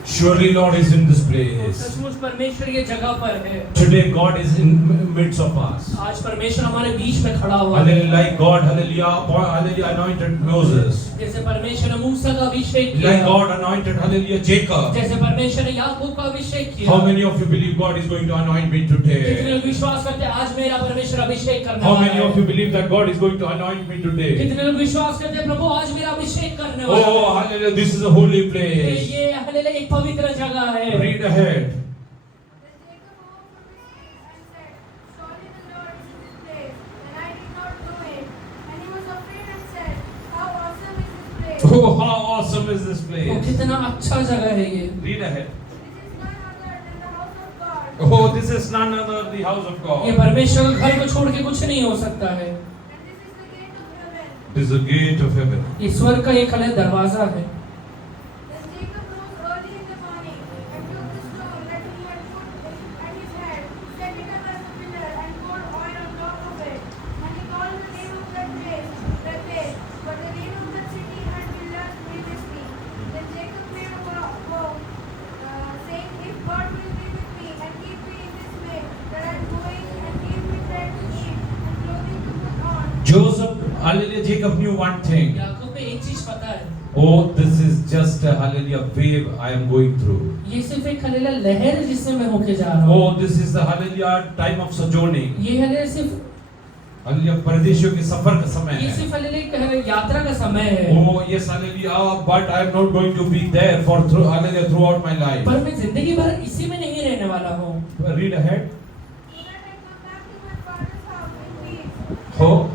this Surely Lord is in this place. सचमुच परमेश्वर ये जगह पर है। Today God is in midst of us. आज परमेश्वर हमारे बीच में खड़ा हुआ है। Hallelujah, like God, hallelujah, anointed Moses. जैसे परमेश्वर ने मूसा का अभिषेक Like किया, God anointed, hallelujah, Jacob. जैसे परमेश्वर ने याकूब का अभिषेक किया। How many of you believe God is going to anoint me कितने today? लोग विश्वास करते हैं आज मेरा परमेश्वर अभिषेक करने How वाला many of है? you believe that God is going to anoint me today? कितने लोग विश्वास करते हैं प्रभु आज मेरा अभिषेक करने वाला Oh, है? hallelujah, this is a holy place. ये हालेलुया एक पवित्र जगह है। Read ahead. Then Jacob awoke from his sleep and said, Surely the Lord is in this place, and I did not know it. And he was afraid and said, How awesome is this place! Oh, how awesome is this वो place. कितना अच्छा जगह है ये। Read ahead. This is none other than the house of God, Oh, this is none other the house of ये God. परमेश्वर के घर को छोड़ के कुछ नहीं हो सकता है। and this is the gate of heaven. It is the gate of heaven. ये स्वर्ग का एक अलग दरवाजा है। Then Jacob rose early in the morning and took the stone that he had put at his head, set it up as a pillar, and poured oil on top of it. And he called the name of that place Bethel, but the name of that city had been learned previously. Then Jacob made a vow, saying, If God will be with me and keep me in this way, that I am going, and give me bread to eat and clothing to put on. Joseph, hallelujah, Jacob knew one thing. याकूब को एक चीज पता है, Oh, this is just a hallelujah wave I am going through. ये सिर्फ एक hallelujah लहर है जिससे मैं होके जा रहा हूँ। Oh, this is the hallelujah time of sojourning. ये हालेलुया सिर्फ Hallelujah, परदेशियों के सफर का समय ये है. सिर्फ हालेलुया एक हालेलुया यात्रा का समय है। Oh, yes, hallelujah, but I am not going to be there for hallelujah throughout my life. पर मैं जिंदगी भर इसी में नहीं रहने वाला हूँ। Read ahead. So that I come back to my father's house in peace. Oh,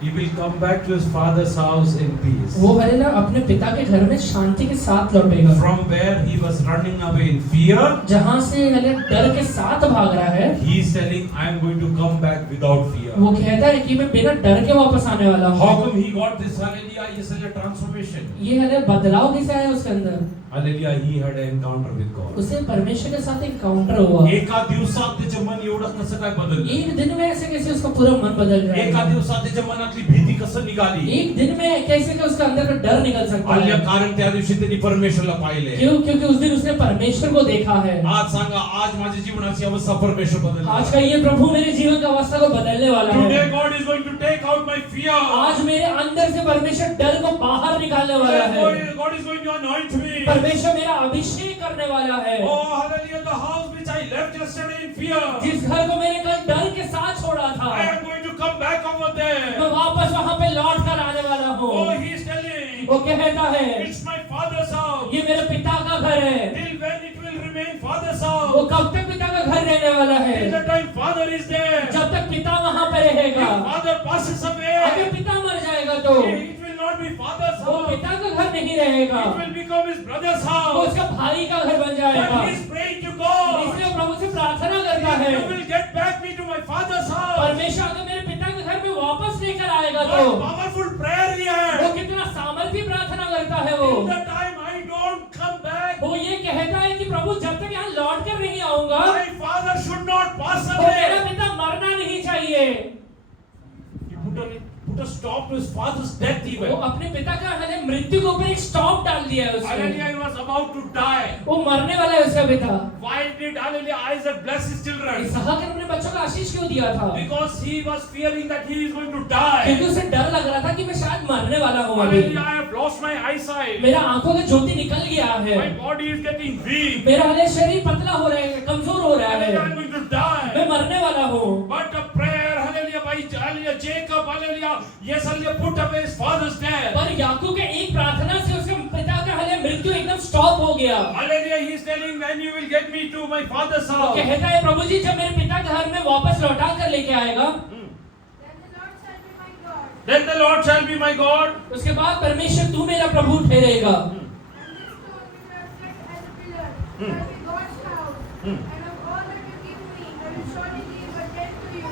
he will come back to his father's house in peace. वो हालेलुया अपने पिता के घर में शांति के साथ लौटेगा। From where he was running away in fear, जहाँ से हालेलुया डर के साथ भाग रहा है, he is telling, I am going to come back without fear. वो कहता है कि मैं बिना डर के वापस आने वाला How हूँ। come he got this hallelujah? Yes, a transformation. ये हालेलुया बदलाव कैसे आया उसके अंदर? Hallelujah, he had an encounter with God. उसे परमेश्वर के साथ एक काउंटर हुआ। एका दिवसात त्याचे मन एवढं कसं काय बदललं? एक दिन में ऐसे कैसे उसका पूरा मन बदल एका जाएगा? दिवसात त्याच्या मनातली भीती कसं निघाली? एक दिन में कैसे कि उसका अंदर का डर निकल सकता हल्ल्या है? कारण त्या दिवशी त्यांनी परमेश्वरला पाहिले. क्यों? क्योंकि उस दिन उसने परमेश्वर को देखा है। आज सांगा, आज माझ्या जीवनाची अवस्था परमेश्वर बदलली. आज का ये प्रभु मेरे जीवन का अवस्था को बदलने वाला Today है। God is going to take out my fear. आज मेरे अंदर से परमेश्वर डर को बाहर निकालने वाला है। God is going to anoint me. परमेश्वर मेरा अभिषेक करने वाला है। Oh, hallelujah, the house which I left yesterday in fear. जिस घर को मैंने कल डर के साथ छोड़ा था, I am going to come back over there. मैं वापस वहाँ पे लौट कर आने वाला Oh, हूँ। he is telling, वो कहता है it's my father's house. ये मेरे पिता का घर है। Till when it will remain father's वो house? कब तक पिता का घर रहने वाला है? Till the time father is there. जब तक पिता वहाँ पे रहेगा। If father passes away, अगर पिता मर जाएगा तो it will not be father's वो house. पिता का घर नहीं रहेगा, It will become his brother's वो house. उसका भाई का घर बन जाएगा। But he is praying to God. इसलिए प्रभु से प्रार्थना करता है, You will get back me to my father's house. परमेश्वर अगर मेरे पिता के घर में वापस लेकर आएगा What तो powerful prayer he वो had. कितना सामर्थ्य प्रार्थना करता है वो। Till the time I don't come back put a stop to his father's death वो even. अपने पिता का हले मृत्यु के ऊपर एक स्टॉप डाल दिया है उसने। Hallelujah, he was about to die. वो मरने वाला है उसका पिता। Why did Hallelujah Isaac bless his children? इसहाक ने अपने बच्चों को आशीष क्यों दिया था? Because he was fearing that he is going to die. क्योंकि उसे डर लग रहा था कि मैं शायद मरने वाला हूँ अभी। Hallelujah, I have lost my eyesight. मेरा आंखों का ज्योति निकल गया है। My body is getting weak. मेरा हले शरीर पतला हो रहा है, कमजोर हो रहा है। Hallelujah, I'm going to die. मैं मरने वाला हूँ। But a prayer, hallelujah, by hallelujah, Jacob, hallelujah, yes, hallelujah, put away his father's death. पर याकूब के एक प्रार्थना से उसके पिता का हले मृत्यु एकदम स्टॉप हो गया। Hallelujah, he is telling, when you will get me to my father's वो house. कहता है प्रभु जी जब मेरे पिता घर में वापस लौटा कर लेके आएगा, Then the Lord shall be my God. Then the Lord shall be my God. उसके बाद परमेश्वर तू मेरा प्रभु ठहरेगा। And this stone which I have set as a pillar shall be God's house. And of all that you give me, I will surely give a tenth to you.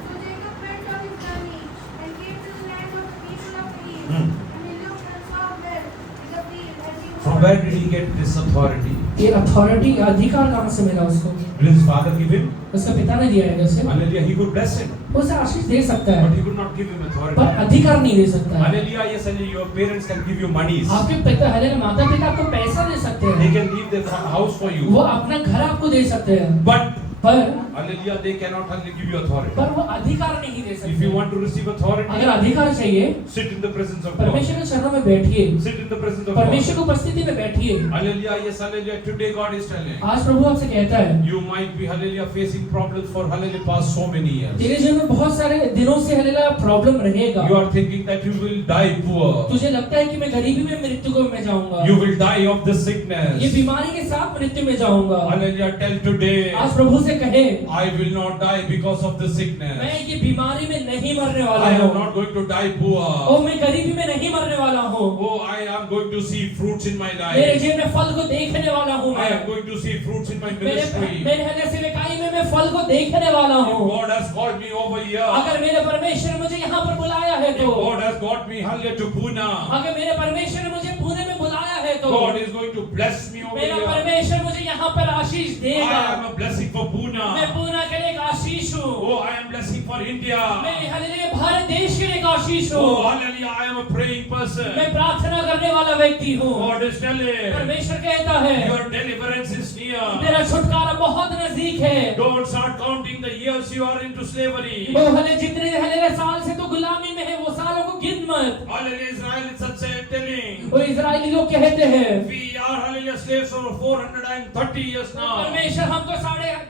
So Jacob went on his journey and came to the land of the people of the east. And he looked and saw well in the field as he From where did he get this authority? ये authority अधिकार कहाँ से मिला उसको? Did his father give him? उसका पिता ने दिया है उसे। Hallelujah, he could bless him, वो उसे आशीष दे सकता but है, he could not give him पर authority. अधिकार नहीं दे सकता है। Hallelujah, yes, hallelujah, your parents can give you monies. आपके पिता हले माता पिता आपको पैसा दे सकते They हैं, can leave their house for you. वो अपना घर आपको दे सकते हैं, But पर hallelujah, they cannot hallelujah give you authority. वो अधिकार नहीं दे If सकते। you want to receive अगर authority, अधिकार चाहिए, sit in the presence of God. परमेश्वर के चरणों में बैठिए, Sit in the presence of God. परमेश्वर की उपस्थिति में बैठिए। Hallelujah, yes, hallelujah. Today God is telling, आज प्रभु आपसे कहता है, you might be hallelujah facing problems for hallelujah past so many years. तेरे जीवन में बहुत सारे दिनों से हलेला प्रॉब्लम रहेगा। You are thinking that you will die poor. तुझे लगता है कि मैं गरीबी में मृत्यु को मैं जाऊंगा, You will die of the ये sickness. बीमारी के साथ मृत्यु में जाऊंगा। Hallelujah, tell today, आज प्रभु से कहे, I will not die because of the sickness. मैं ये बीमारी में नहीं मरने वाला I am हूँ, not going to die O poor. मैं गरीबी में नहीं मरने वाला हूँ, Oh, I am going to see fruits in my मेरे life. जीवन में फल को देखने वाला हूँ I मैं, am going to see fruits in my मेरे ministry. मेरे हले सेवकाई में मैं फल को देखने वाला If हूँ। God has called me over here, अगर मेरे परमेश्वर ने मुझे यहाँ पर बुलाया है if तो, God has got me hallelujah to Pune, अगर मेरे परमेश्वर ने मुझे पुणे में बुलाया है तो, God is going to bless me over मेरा here. परमेश्वर मुझे यहाँ पर आशीष देगा। I am a blessing for मैं Pune. पुणे के लिए एक आशीष हूँ, Oh, I am blessing for India. मैं हालेलुया भारत देश के लिए एक आशीष हूँ, Oh, hallelujah, I am a praying person. मैं प्रार्थना करने वाला व्यक्ति हूँ। God is telling, परमेश्वर कहता है your deliverance is near. मेरा छुटकारा बहुत नजदीक है। Don't start counting the years you are into slavery. वो हले जितने हले साल से तो गुलामी में है वो सालों को गिन मत। Hallelujah, Israel is such a telling. वो इजरायली लोग कहते हैं We are hallelujah slaves for 430 years now. परमेश्वर हमको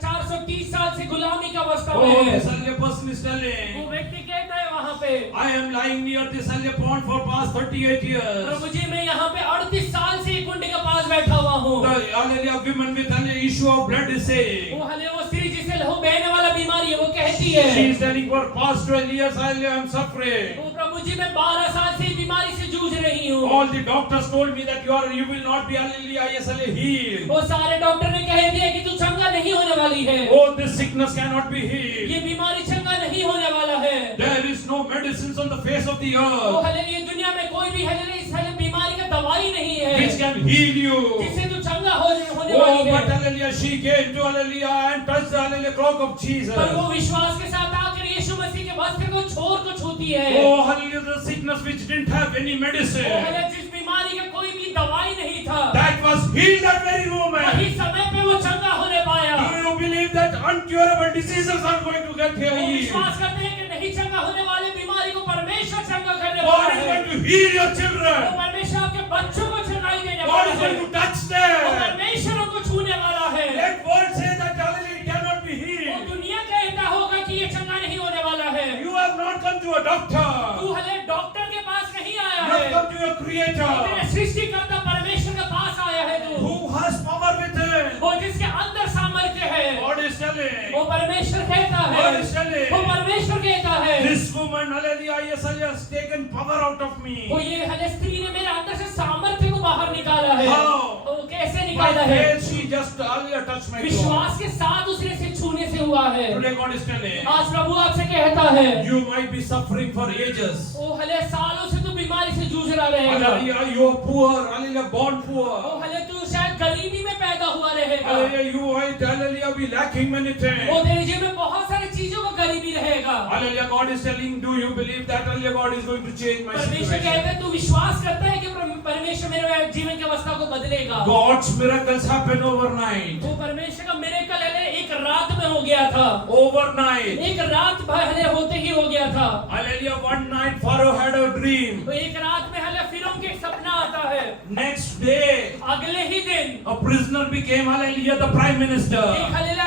430 साल से गुलामी का अवस्था में Oh, है। this hallelujah person is वो telling, व्यक्ति कहता है वहाँ पे I am lying near this hallelujah pond for past 38 years. प्रभु जी मैं यहाँ पे 38 साल से कुंड के पास बैठा हुआ हूँ। The hallelujah women with hallelujah issue of blood is saying, वो हले वो स्त्री जिसे लहू बहने वाला बीमारी है वो कहती है she is telling for past 12 years hallelujah I am suffering. वो प्रभु जी मैं 12 साल से बीमारी से जूझ रही हूँ। All the doctors told me that you will not be hallelujah yes hallelujah healed. वो सारे डॉक्टर ने कह दिया कि तू चंगा नहीं होने वाली है, Oh, this sickness cannot be healed. ये बीमारी चंगा नहीं होने वाला है। There is no medicines on the face of the वो earth हले ये दुनिया में कोई भी हले इस हले बीमारी का दवाई नहीं है which can heal you. जिससे तू चंगा होने Oh, वाली but है। hallelujah, she came to hallelujah and touched the hallelujah cloak of Jesus. पर वो विश्वास के साथ आकर यीशु मसीह के वस्त्र को छोड़ को छूती है। Oh, hallelujah, the sickness which didn't have any वो medicine, हले जिस बीमारी का कोई भी दवाई नहीं था, that was healed that very वही moment. समय पे वो चंगा होने पाया। Do you believe that uncurable diseases are going to get वो healed? विश्वास करते हैं कि नहीं चंगा होने वाले बीमारी को परमेश्वर चंगा करने God वाला is है। going to heal your वो children. परमेश्वर आपके बच्चों को चंगाई देने God वाला is है। going to touch वो them. परमेश्वर को छूने वाला है। Let world say that hallelujah cannot be वो healed. दुनिया कहता होगा कि ये चंगा नहीं होने वाला है। You have not come to a doctor. तू हले डॉक्टर के पास नहीं आया You have है, come to your तेरे creator सृष्टिकर्ता परमेश्वर के पास आया है तू, who has power within. वो जिसके अंदर सामर्थ्य है। God is telling. वो परमेश्वर कहता है, God is telling. वो परमेश्वर कहता है, This woman, hallelujah, yes, hallelujah, has taken power out of me. वो ये हले स्त्री ने मेरे अंदर से सामर्थ्य को बाहर निकाला है। How? वो कैसे By निकाला है? faith, she just hallelujah touched my cloth. विश्वास के साथ उसने से छूने से हुआ है। Today, God is telling. आज प्रभु आपसे कहता है, You might be suffering for ages. वो हले सालों से तू बीमारी से जूझ रहा रहेगा। Hallelujah, you are poor, hallelujah, born वो poor. हले तू शायद गरीबी में पैदा हुआ रहेगा। Hallelujah, you might, hallelujah, be lacking many things. वो तेरे जीवन में बहुत सारी चीजों को गरीबी रहेगा। Hallelujah, God is telling, do you believe that, hallelujah, God is going to change my परमेश्वर कहते situation? हैं तू विश्वास करता है कि परमेश्वर मेरे जीवन की अवस्था को बदलेगा। God's miracles happen overnight. वो परमेश्वर का मिरेकल है एक रात में हो गया था। Overnight. एक रात भर होते ही हो गया था। Hallelujah, one night Pharaoh had a dream. तो एक रात में हले फिरौन के एक सपना आता है। Next day, अगले ही दिन a prisoner became, hallelujah, the prime minister. एक हले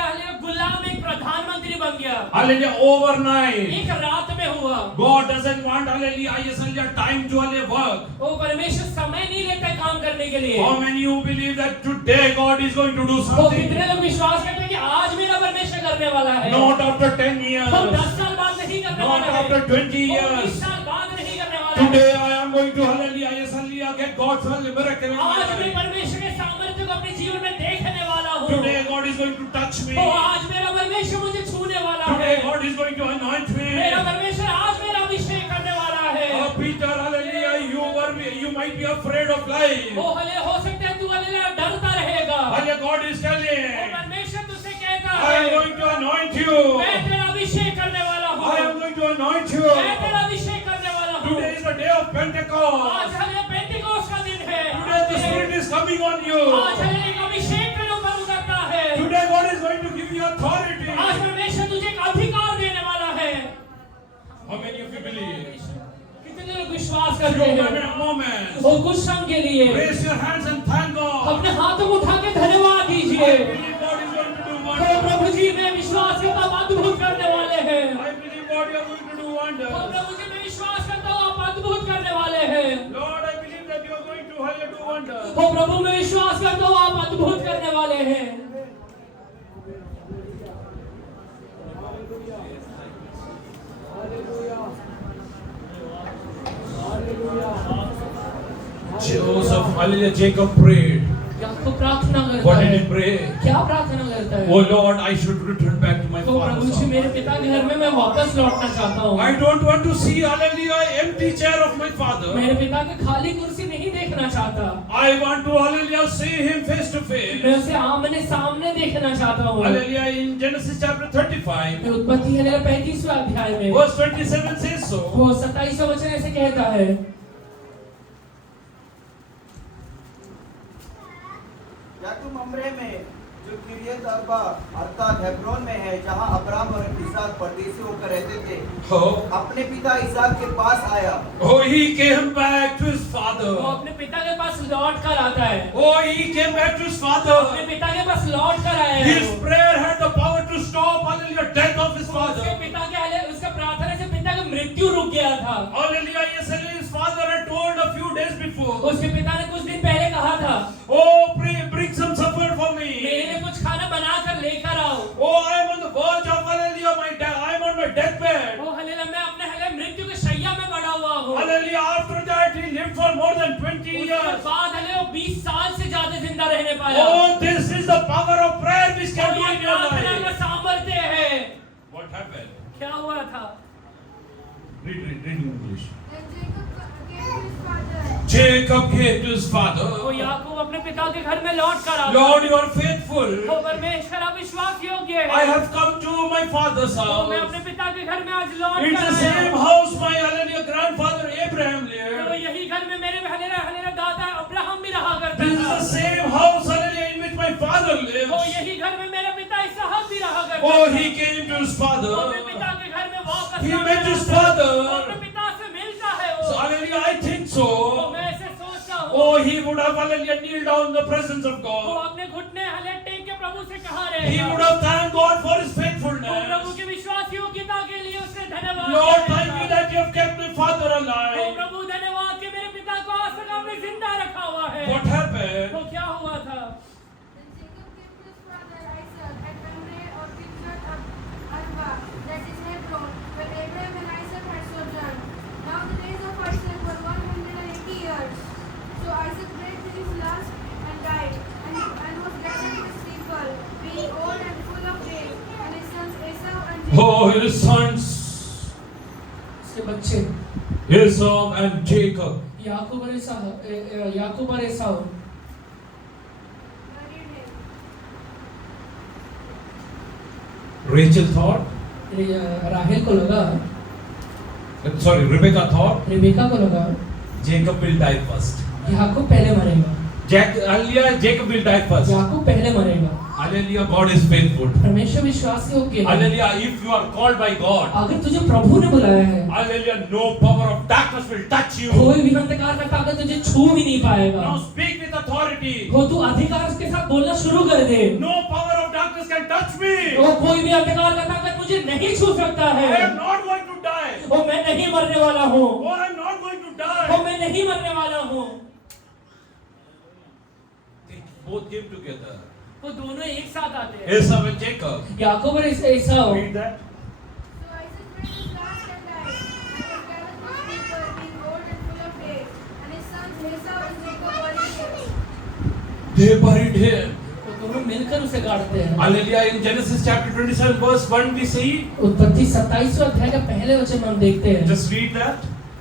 गुलाम एक प्रधानमंत्री बन गया। Hallelujah, overnight. एक रात में हुआ। God doesn't want, hallelujah, hallelujah, time to hallelujah work. वो परमेश्वर समय नहीं लेता है काम करने के लिए। How many you believe that today God is going to do वो something? कितने लोग विश्वास करते हैं कि आज मेरा परमेश्वर करने वाला है। Not after 10 वो years. 10 साल बाद नहीं करने Not वाला है। after 20 वो 20 years. साल बाद नहीं करने वाला है। Today I am going to, hallelujah, hallelujah, get God's hallelujah miracle in my आज मैं life. परमेश्वर के सामर्थ्य को अपने जीवन में देखने वाला हूँ। Today God is going to touch me. तो आज मेरा परमेश्वर मुझे छूने वाला है। Today God is going to anoint me. मेरा परमेश्वर आज मेरा अभिषेक करने वाला है। Oh, Peter, hallelujah, you might be afraid of life. वो हले हो सकता है तू हले डरता रहेगा। Hallelujah, God is वो telling, परमेश्वर तुझसे कहता I है am going to anoint you. मैं तेरा अभिषेक करने वाला हूँ। I am going to anoint you. मैं तेरा अभिषेक करने वाला हूँ। Today is the day of Pentecost. आज हले पेंटिकोस्ट का दिन है। Today the Spirit is coming on you. आज हले एक अभिषेक तेरे ऊपर उतरता है। Today God is going to give you authority. आज परमेश्वर तुझे एक अधिकार देने वाला है। How many of you believe? कितने लोग विश्वास Few करते हैं? moments. वो कुछ क्षण के लिए Raise your hands and thank God. अपने हाथों को उठा के धन्यवाद दीजिए। I believe God is going to do तो wonders. प्रभु जी मैं विश्वास करता हूँ आप अद्भुत करने वाले हैं। I believe God you are going to do तो wonders. प्रभु जी मैं विश्वास करता हूँ आप अद्भुत करने वाले हैं। Lord, I believe that you are going to hallelujah do wonders. तो प्रभु मैं विश्वास करता हूँ आप अद्भुत करने वाले हैं। Joseph, hallelujah, Jacob prayed. याकूब प्रार्थना करता What did है। he pray? क्या प्रार्थना करता है? Oh Lord, I should return back to my तो प्रभु father's जी house. मेरे पिता के घर में मैं वापस लौटना चाहता हूँ। I don't want to see, hallelujah, empty chair of my father. मेरे पिता की खाली कुर्सी नहीं देखना चाहता। I want to, hallelujah, see him face to face. मैं उसे आमने सामने देखना चाहता हूँ। Hallelujah, in Genesis chapter 35, फिर उत्पत्ति है 35वें अध्याय में verse 27 says so. वो 27वां वचन ऐसे कहता है। क्या तुम मम्रे में जो किरियत अर्बा अर्थात हेब्रोन में है जहाँ अब्राम और इसहाक परदेसी होकर रहते थे Oh, अपने पिता इसहाक के पास आया oh, he came back to his वो father. अपने पिता के पास लौट कर आता है। Oh, he came back to his अपने father. पिता के पास लौट कर आया है। His prayer had the power to stop, hallelujah, death of his उसके father. पिता के हले उसका प्रार्थना से पिता का मृत्यु रुक गया था। Hallelujah, yes, his father had told a few days before. उसके पिता ने कुछ दिन पहले कहा था Oh, bring some supper for me. मेरे लिए कुछ खाना बना कर लेकर आओ। Oh, I am on the verge of, hallelujah, I am on my deathbed. वो हले मैं अपने हले मृत्यु के शैया में पड़ा हुआ हूँ। Hallelujah, after that he lived for more than 20 उसके years. बाद हले वो 20 साल से ज्यादा जिंदा रहने पाया। Oh, this is the power of prayer which can और do ये in your प्रार्थना का life. सामर्थ्य है। What happened? क्या हुआ था? Read in English. Then Jacob came to his father. Jacob came to his वो father. याकूब अपने पिता के घर में लौट कर आता। Lord, you are faithful. वो परमेश्वर अविश्वास योग्य है। I have come to my father's तो मैं house. अपने पिता के घर में आज लौट It's कर the आया same हूँ। house my, hallelujah, grandfather Abraham तो lived. यही घर में मेरे हलेरा दादा अब्राहम भी रहा करता This is था। the same house, hallelujah, in which my father तो lives. यही घर में मेरा पिता इसहाक भी रहा करता Oh, था। he came to his वो अपने father. पिता के घर में वापस He आता met his था। father. वो अपने पिता से मिलता है वो। So, hallelujah, I think तो so. मैं ऐसे सोचता हूँ। Oh, he would have, hallelujah, kneeled down in the presence of वो God. अपने घुटने हले टेक के प्रभु से कहा He रहेगा। would have thanked God for his वो प्रभु faithfulness. की विश्वास योग्यता के लिए उसने धन्यवाद Lord, किया thank you that you have kept my father वो alive. प्रभु धन्यवाद कि मेरे पिता को आज तक आपने जिंदा रखा हुआ है। What happened? तो क्या हुआ था? Then Jacob came to his father Isaac at Mamre of Kiriyat Arba, that is Hebron, where Abraham and Isaac had sojourned. Now the days of Isaac were 180 years. So Isaac breathed his last and died, and was gathered with people, being old and full of days, and his sons Esau and Jacob. Oh, his sons, उसके बच्चे Esau and Jacob. याकूब और एसाव Rachel thought, राहेल को लगा, Rebecca thought, Rebecca को लगा Jacob will die first. याकूब पहले मरेगा, Jacob will die first. याकूब पहले मरेगा। Hallelujah, God is faithful. परमेश्वर विश्वास योग्य है। Hallelujah, if you are called by God, अगर तुझे प्रभु ने बुलाया है, hallelujah, no power of darkness will touch you. कोई भी अंधकार का ताकत तुझे छू भी नहीं पाएगा। Now speak with authority. वो तू अधिकार के साथ बोलना शुरू कर दे। No power of darkness can touch me. वो कोई भी अंधकार का ताकत मुझे नहीं छू सकता I है। am not going to die. वो मैं नहीं मरने वाला हूँ। Oh, I am not going to वो die. मैं नहीं मरने वाला हूँ। They both came together. वो दोनों एक साथ आते हैं। Esau and Jacob. याकूब और एसाव। Read that. So Isaac prayed his last and died, and his garment was deeper, being old and full of days, and his sons Esau and Jacob buried him. They buried him. वो दोनों मिलकर उसे गाड़ते हैं। Hallelujah. In Genesis chapter 27 verse 1 we see. उत्पत्ति 27वें अध्याय का पहले वचन हम देखते हैं। Just read that.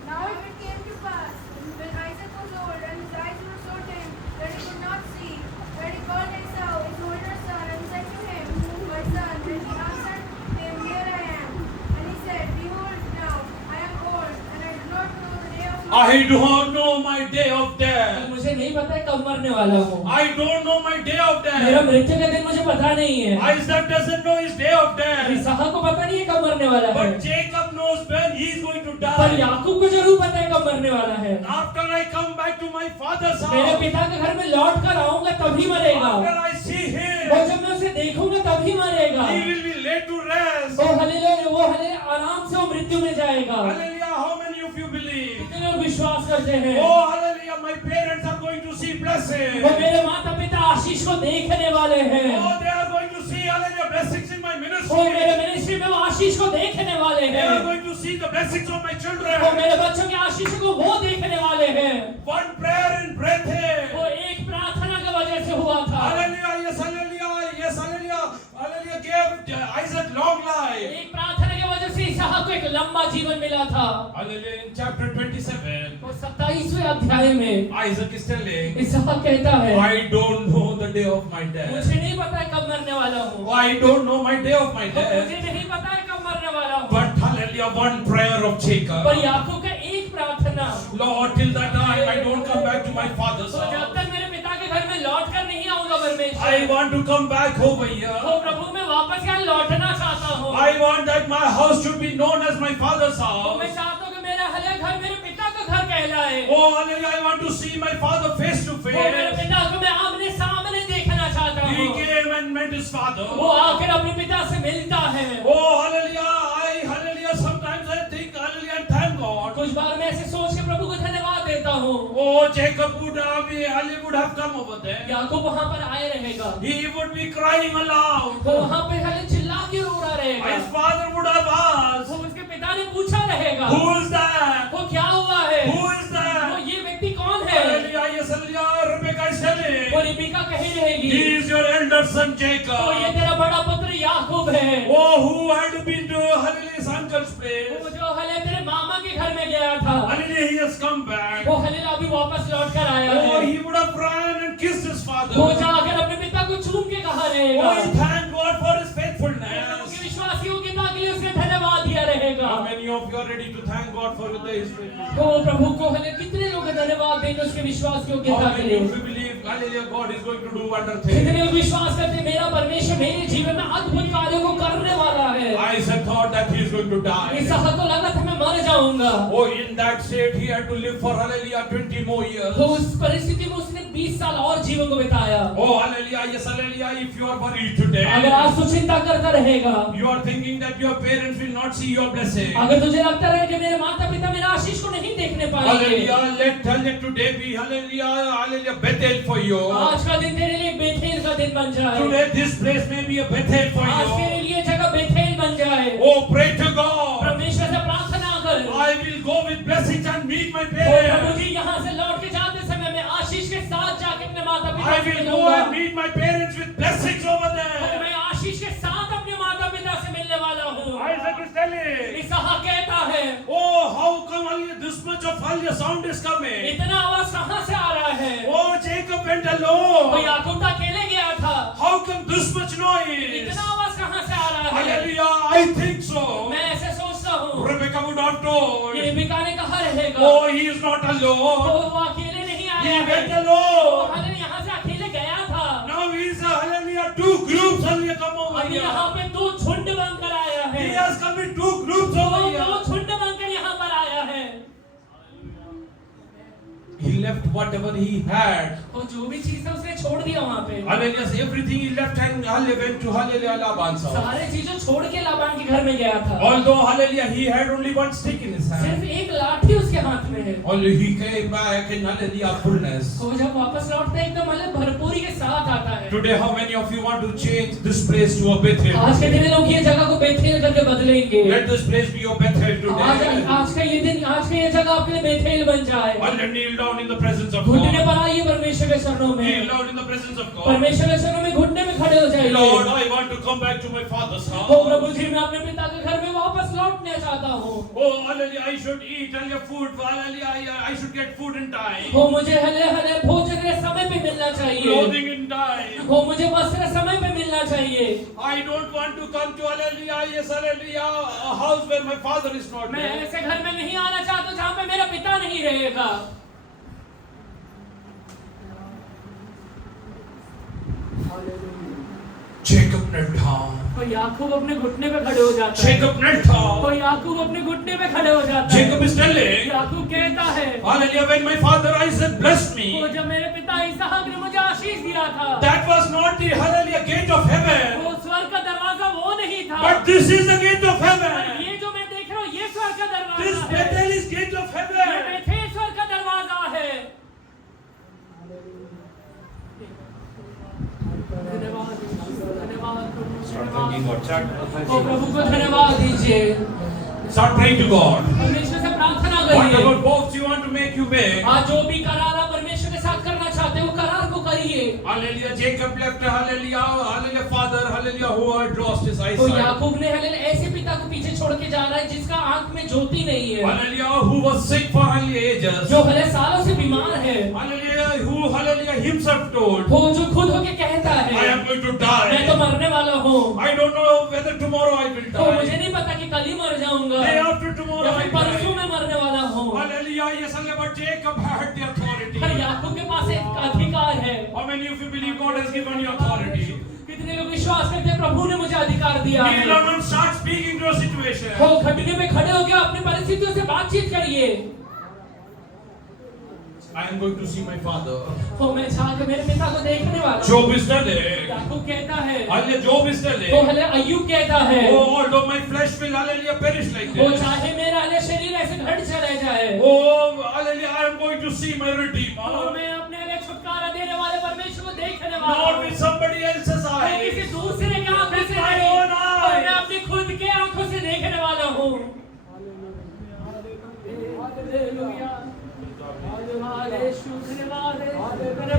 Now it came to pass, when Isaac was old and his eyes were so dim that he could not see, that he called Esau, his older son, and said to him, My son. And he answered him, Here I am. And he said, Behold, now I am old, and I do not know the day of my I don't know my day of death. मुझे नहीं पता है कब मरने वाला हूँ। I don't know my day of मेरा death. मृत्यु का दिन मुझे पता नहीं है। Isaac doesn't know his day of death. इसहाक को पता नहीं है कब मरने वाला है। But Jacob knows when he is going to पर die. याकूब को जरूर पता है कब मरने वाला है। After I come back to my father's मेरे house, पिता के घर में लौट कर आऊंगा तभी मरेगा। after I see वो him, जब मैं उसे देखूंगा तभी मरेगा। he will be laid to rest. वो हले आराम से वो मृत्यु में जाएगा। Hallelujah. How many of you believe? कितने लोग विश्वास करते हैं? Oh, hallelujah. My parents are going to see blessing. वो मेरे माता पिता आशीष को देखने वाले हैं। Oh, they are going to see, hallelujah, blessings in my वो ministry. मेरे मिनिस्ट्री में वो आशीष को देखने वाले They हैं। are going to see the blessings of my वो children. मेरे बच्चों के आशीष को वो देखने वाले हैं। One prayer in breath. वो एक प्रार्थना की वजह से हुआ था। Hallelujah. Yes, hallelujah. Yes, hallelujah. Hallelujah. Gave Isaac long life. एक प्रार्थना की वजह से इसहाक को एक लंबा जीवन मिला था। Hallelujah. In chapter 27, और 27वें अध्याय में Isaac is telling, इसहाक कहता है, I don't know the day of my death. मुझे नहीं पता है कब मरने वाला हूँ। I don't know my day of my मुझे death. नहीं पता है कब मरने वाला हूँ। But hallelujah, one prayer of Jacob. पर याकूब का एक प्रार्थना, Lord, till that time I don't come back to my father's तो जब house. तक मेरे पिता के घर में लौट कर नहीं आऊंगा परमेश्वर, I want to come back over वो here. प्रभु मैं वापस यहाँ लौटना चाहता हूँ। I want that my house should be known as my father's वो house. मैं चाहता हूँ कि मेरा हले घर मेरे पिता का घर कहलाए। Oh, hallelujah, I want to see my father face to वो मेरे face. पिता को मैं आमने सामने देखना चाहता He हूँ। came and met his father. वो आकर अपने पिता से मिलता है। Oh, hallelujah, sometimes I think, hallelujah, and thank God. कुछ बार मैं ऐसे सोच के प्रभु को धन्यवाद देता हूँ। Oh, Jacob would have come over there. याकूब वहाँ पर आए रहेगा। He would be crying aloud. वो वहाँ पे हले चिल्ला के रो रहा रहेगा। His father would have asked, वो उसके पिता ने पूछा रहेगा, who is that? वो क्या हुआ है? Who is वो that? ये व्यक्ति कौन है? Hallelujah, yes, hallelujah, Rebecca is वो telling, रिबिका कही रहेगी, he is your elder son तो ये Jacob. तेरा बड़ा पुत्र याकूब है। Oh, who had been to hallelujah, his uncle's place. वो जो हले तेरे मामा के घर में गया था, Hallelujah, he has come back. वो हले अभी वापस लौट कर आया Oh, है। he would have run and kissed his father. वो जाकर अपने पिता को चूम के कहा रहेगा। Oh, he thanked God for his उनके faithfulness. विश्वास योग्यता के लिए उसने धन्यवाद दिया रहेगा। How many of you are ready to thank God for his faithfulness? तो प्रभु को हले कितने लोग धन्यवाद देंगे उसके विश्वास योग्यता How के many लिए? of you believe, hallelujah, God is going to do wonder things? कितने लोग विश्वास करते हैं मेरा परमेश्वर मेरे जीवन में अद्भुत कार्यों को करने वाला है? Isaac thought that he is going to die. इसहाक को लगा था मैं मर जाऊंगा। Oh, in that state he had to live for hallelujah 20 more years. तो उस परिस्थिति में उसने 20 साल और जीवन को बिताया। Oh, hallelujah, yes, hallelujah. If you are worried today, अगर आज तू चिंता करता रहेगा, you are thinking that your parents will not see your blessing. अगर तुझे लगता रहे कि मेरे माता पिता मेरे आशीष को नहीं देखने पाएंगे, Hallelujah, let today be hallelujah, Bethel for you. आज का दिन तेरे लिए बेथेल का दिन बन जाए। Today this place may be a Bethel for आज तेरे you. लिए जगह बेथेल बन जाए। Oh, pray to God. परमेश्वर से प्रार्थना कर, I will go with blessings and meet my O Prabhu parents. जी यहाँ से लौट के जाते समय मैं आशीष के साथ जाके अपने माता I पिता से will go मिलूंगा। and meet my parents with blessings over और there. मैं आशीष के साथ अपने माता पिता से मिलने वाला हूँ। Isaac is telling, इसहाक कहता है, oh, how come hallelujah, this much of hallelujah sound is coming? इतना आवाज कहाँ से आ रहा है? Oh, Jacob went वो alone. याकूब तो अकेले गया था। How come this much noise? इतना आवाज कहाँ से आ रहा है? Hallelujah, Oh, he is not alone. वो अकेले नहीं He आया है, went alone. हालेलुया यहाँ से अकेले गया था। Now he is, hallelujah, two groups hallelujah come over अभी here. यहाँ पे दो झुंड बनकर आया है, He has come in two groups दो over here. झुंड बनकर यहाँ पर आया है। He left whatever he had. और जो भी चीज है उसने छोड़ दिया वहाँ पे, Hallelujah, everything he left and hallelujah went to hallelujah Laban's house. सारे चीजें छोड़ के लाबान के घर में गया था। Although hallelujah he had only one stick in his hand. सिर्फ एक लाठी उसके हाथ में है। Only he came back in hallelujah fullness. वो जब वापस लौटता है एकदम मतलब भरपूरी के साथ आता है। Today how many of you want to change this place to a Bethel? आज के दिन लोग ये जगह को बेथेल करके बदलेंगे। Let this place be your Bethel today. आज का ये दिन, आज का ये जगह आपके लिए बेथेल बन जाए। Hallelujah, kneel down in the presence of घुटने God. पर आइए परमेश्वर के चरणों Kneel में, down in the presence of God. परमेश्वर के चरणों में घुटने में खड़े हो जाइए। Lord, I want to come back to my father's O house. प्रभु जी, मैं अपने पिता के घर में वापस लौटना चाहता हूँ। Oh, hallelujah, I should eat hallelujah food. Hallelujah, I should get food in time. वो मुझे हले हले भोजन के समय पे मिलना चाहिए, Clothing in time. वो मुझे वस्त्र समय पे मिलना चाहिए। I don't want to come to hallelujah, yes hallelujah, a house where my father is not मैं there. ऐसे घर में नहीं आना चाहता जहाँ पे मेरा पिता नहीं रहेगा। Jacob knelt down. और याकूब अपने घुटने पे खड़े हो जाता है। Jacob knelt down. और याकूब अपने घुटने पे खड़े हो जाता है। Jacob is telling, याकूब कहता है, hallelujah, when my father Isaac blessed me, वो जब मेरे पिता इसहाक ने मुझे आशीष दिया था, that was not the hallelujah gate of heaven, वो स्वर्ग का दरवाजा वो नहीं था, but this is the gate of पर heaven. ये जो मैं देख रहा हूँ ये स्वर्ग का दरवाजा This है। Bethel is gate of ये heaven. बेथेल स्वर्ग का दरवाजा है। धन्यवाद, धन्यवाद प्रभु, ओ प्रभु को धन्यवाद दीजिए। Start praying to God. परमेश्वर से प्रार्थना Whatever करिए। vows you want to make, you make. आज जो भी करार आप परमेश्वर के साथ करना चाहते हो, करार को करिए। Hallelujah, Jacob left hallelujah, hallelujah father, hallelujah who had lost his तो eyesight. याकूब ने हलेलुया ऐसे पिता को पीछे छोड़ के जा रहा है जिसका आंख में ज्योति नहीं है, Hallelujah, who was sick for hallelujah ages. जो हले सालों से बीमार है, Hallelujah, who hallelujah himself told, वो जो खुद होके कहता I है am going to मैं तो die. मरने वाला हूँ, I don't know whether tomorrow I will तो मुझे die. नहीं पता कि कल ही मर जाऊंगा Day after tomorrow या I फिर will परसों die. में मरने वाला हूँ। Hallelujah, yes, hallelujah, but Jacob had the authority. पर याकूब के पास एक अधिकार है। How many of you believe God has given you authority? कितने लोग विश्वास करते हैं प्रभु ने मुझे अधिकार दिया Kneel है। down and start speaking to your situation. वो घटने में खड़े होकर अपनी परिस्थितियों से बातचीत करिए। I am going to see my father. वो मैं जाकर मेरे पिता को देखने वाला हूँ। Job is telling. याकूब कहता है, Hallelujah, Job is वो telling. हले अय्यूब कहता है, Oh, although my flesh will hallelujah perish like वो this. चाहे मेरा हले शरीर ऐसे घट चले जाए, Oh, hallelujah, I am going to see my और Redeemer. मैं अपने लिए छुटकारा देने वाले परमेश्वर को देखने वाला Not हूँ। with somebody else's वो eyes. किसी दूसरे के आंखों With से my नहीं, own और eyes. मैं अपनी खुद के आंखों से देखने वाला हूँ।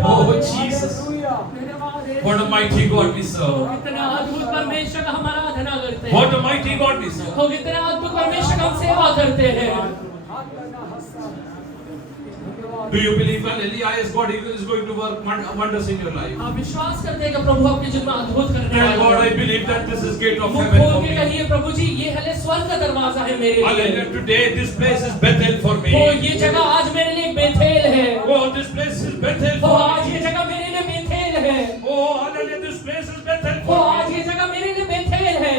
Oh, Jesus. What a mighty God we serve. कितना अद्भुत परमेश्वर का हम आराधना करते हैं। What a mighty God we serve. वो कितना अद्भुत परमेश्वर का हम सेवा करते हैं। Do you believe hallelujah, yes, God is going to work wonders in your life? आप विश्वास करते हैं कि प्रभु आपके जीवन में अद्भुत करने Tell वाला God, है। I believe that this is gate of मुंह heaven खोल for के me. कहिए, प्रभु जी ये हले स्वर्ग का दरवाजा है मेरे Hallelujah, लिए। today this place is Bethel for वो me. ये जगह आज मेरे लिए बेथेल है। Oh, this place is Bethel वो for आज ये me. जगह मेरे लिए बेथेल है। Oh, hallelujah, this place is Bethel वो for आज me. ये जगह मेरे लिए बेथेल है।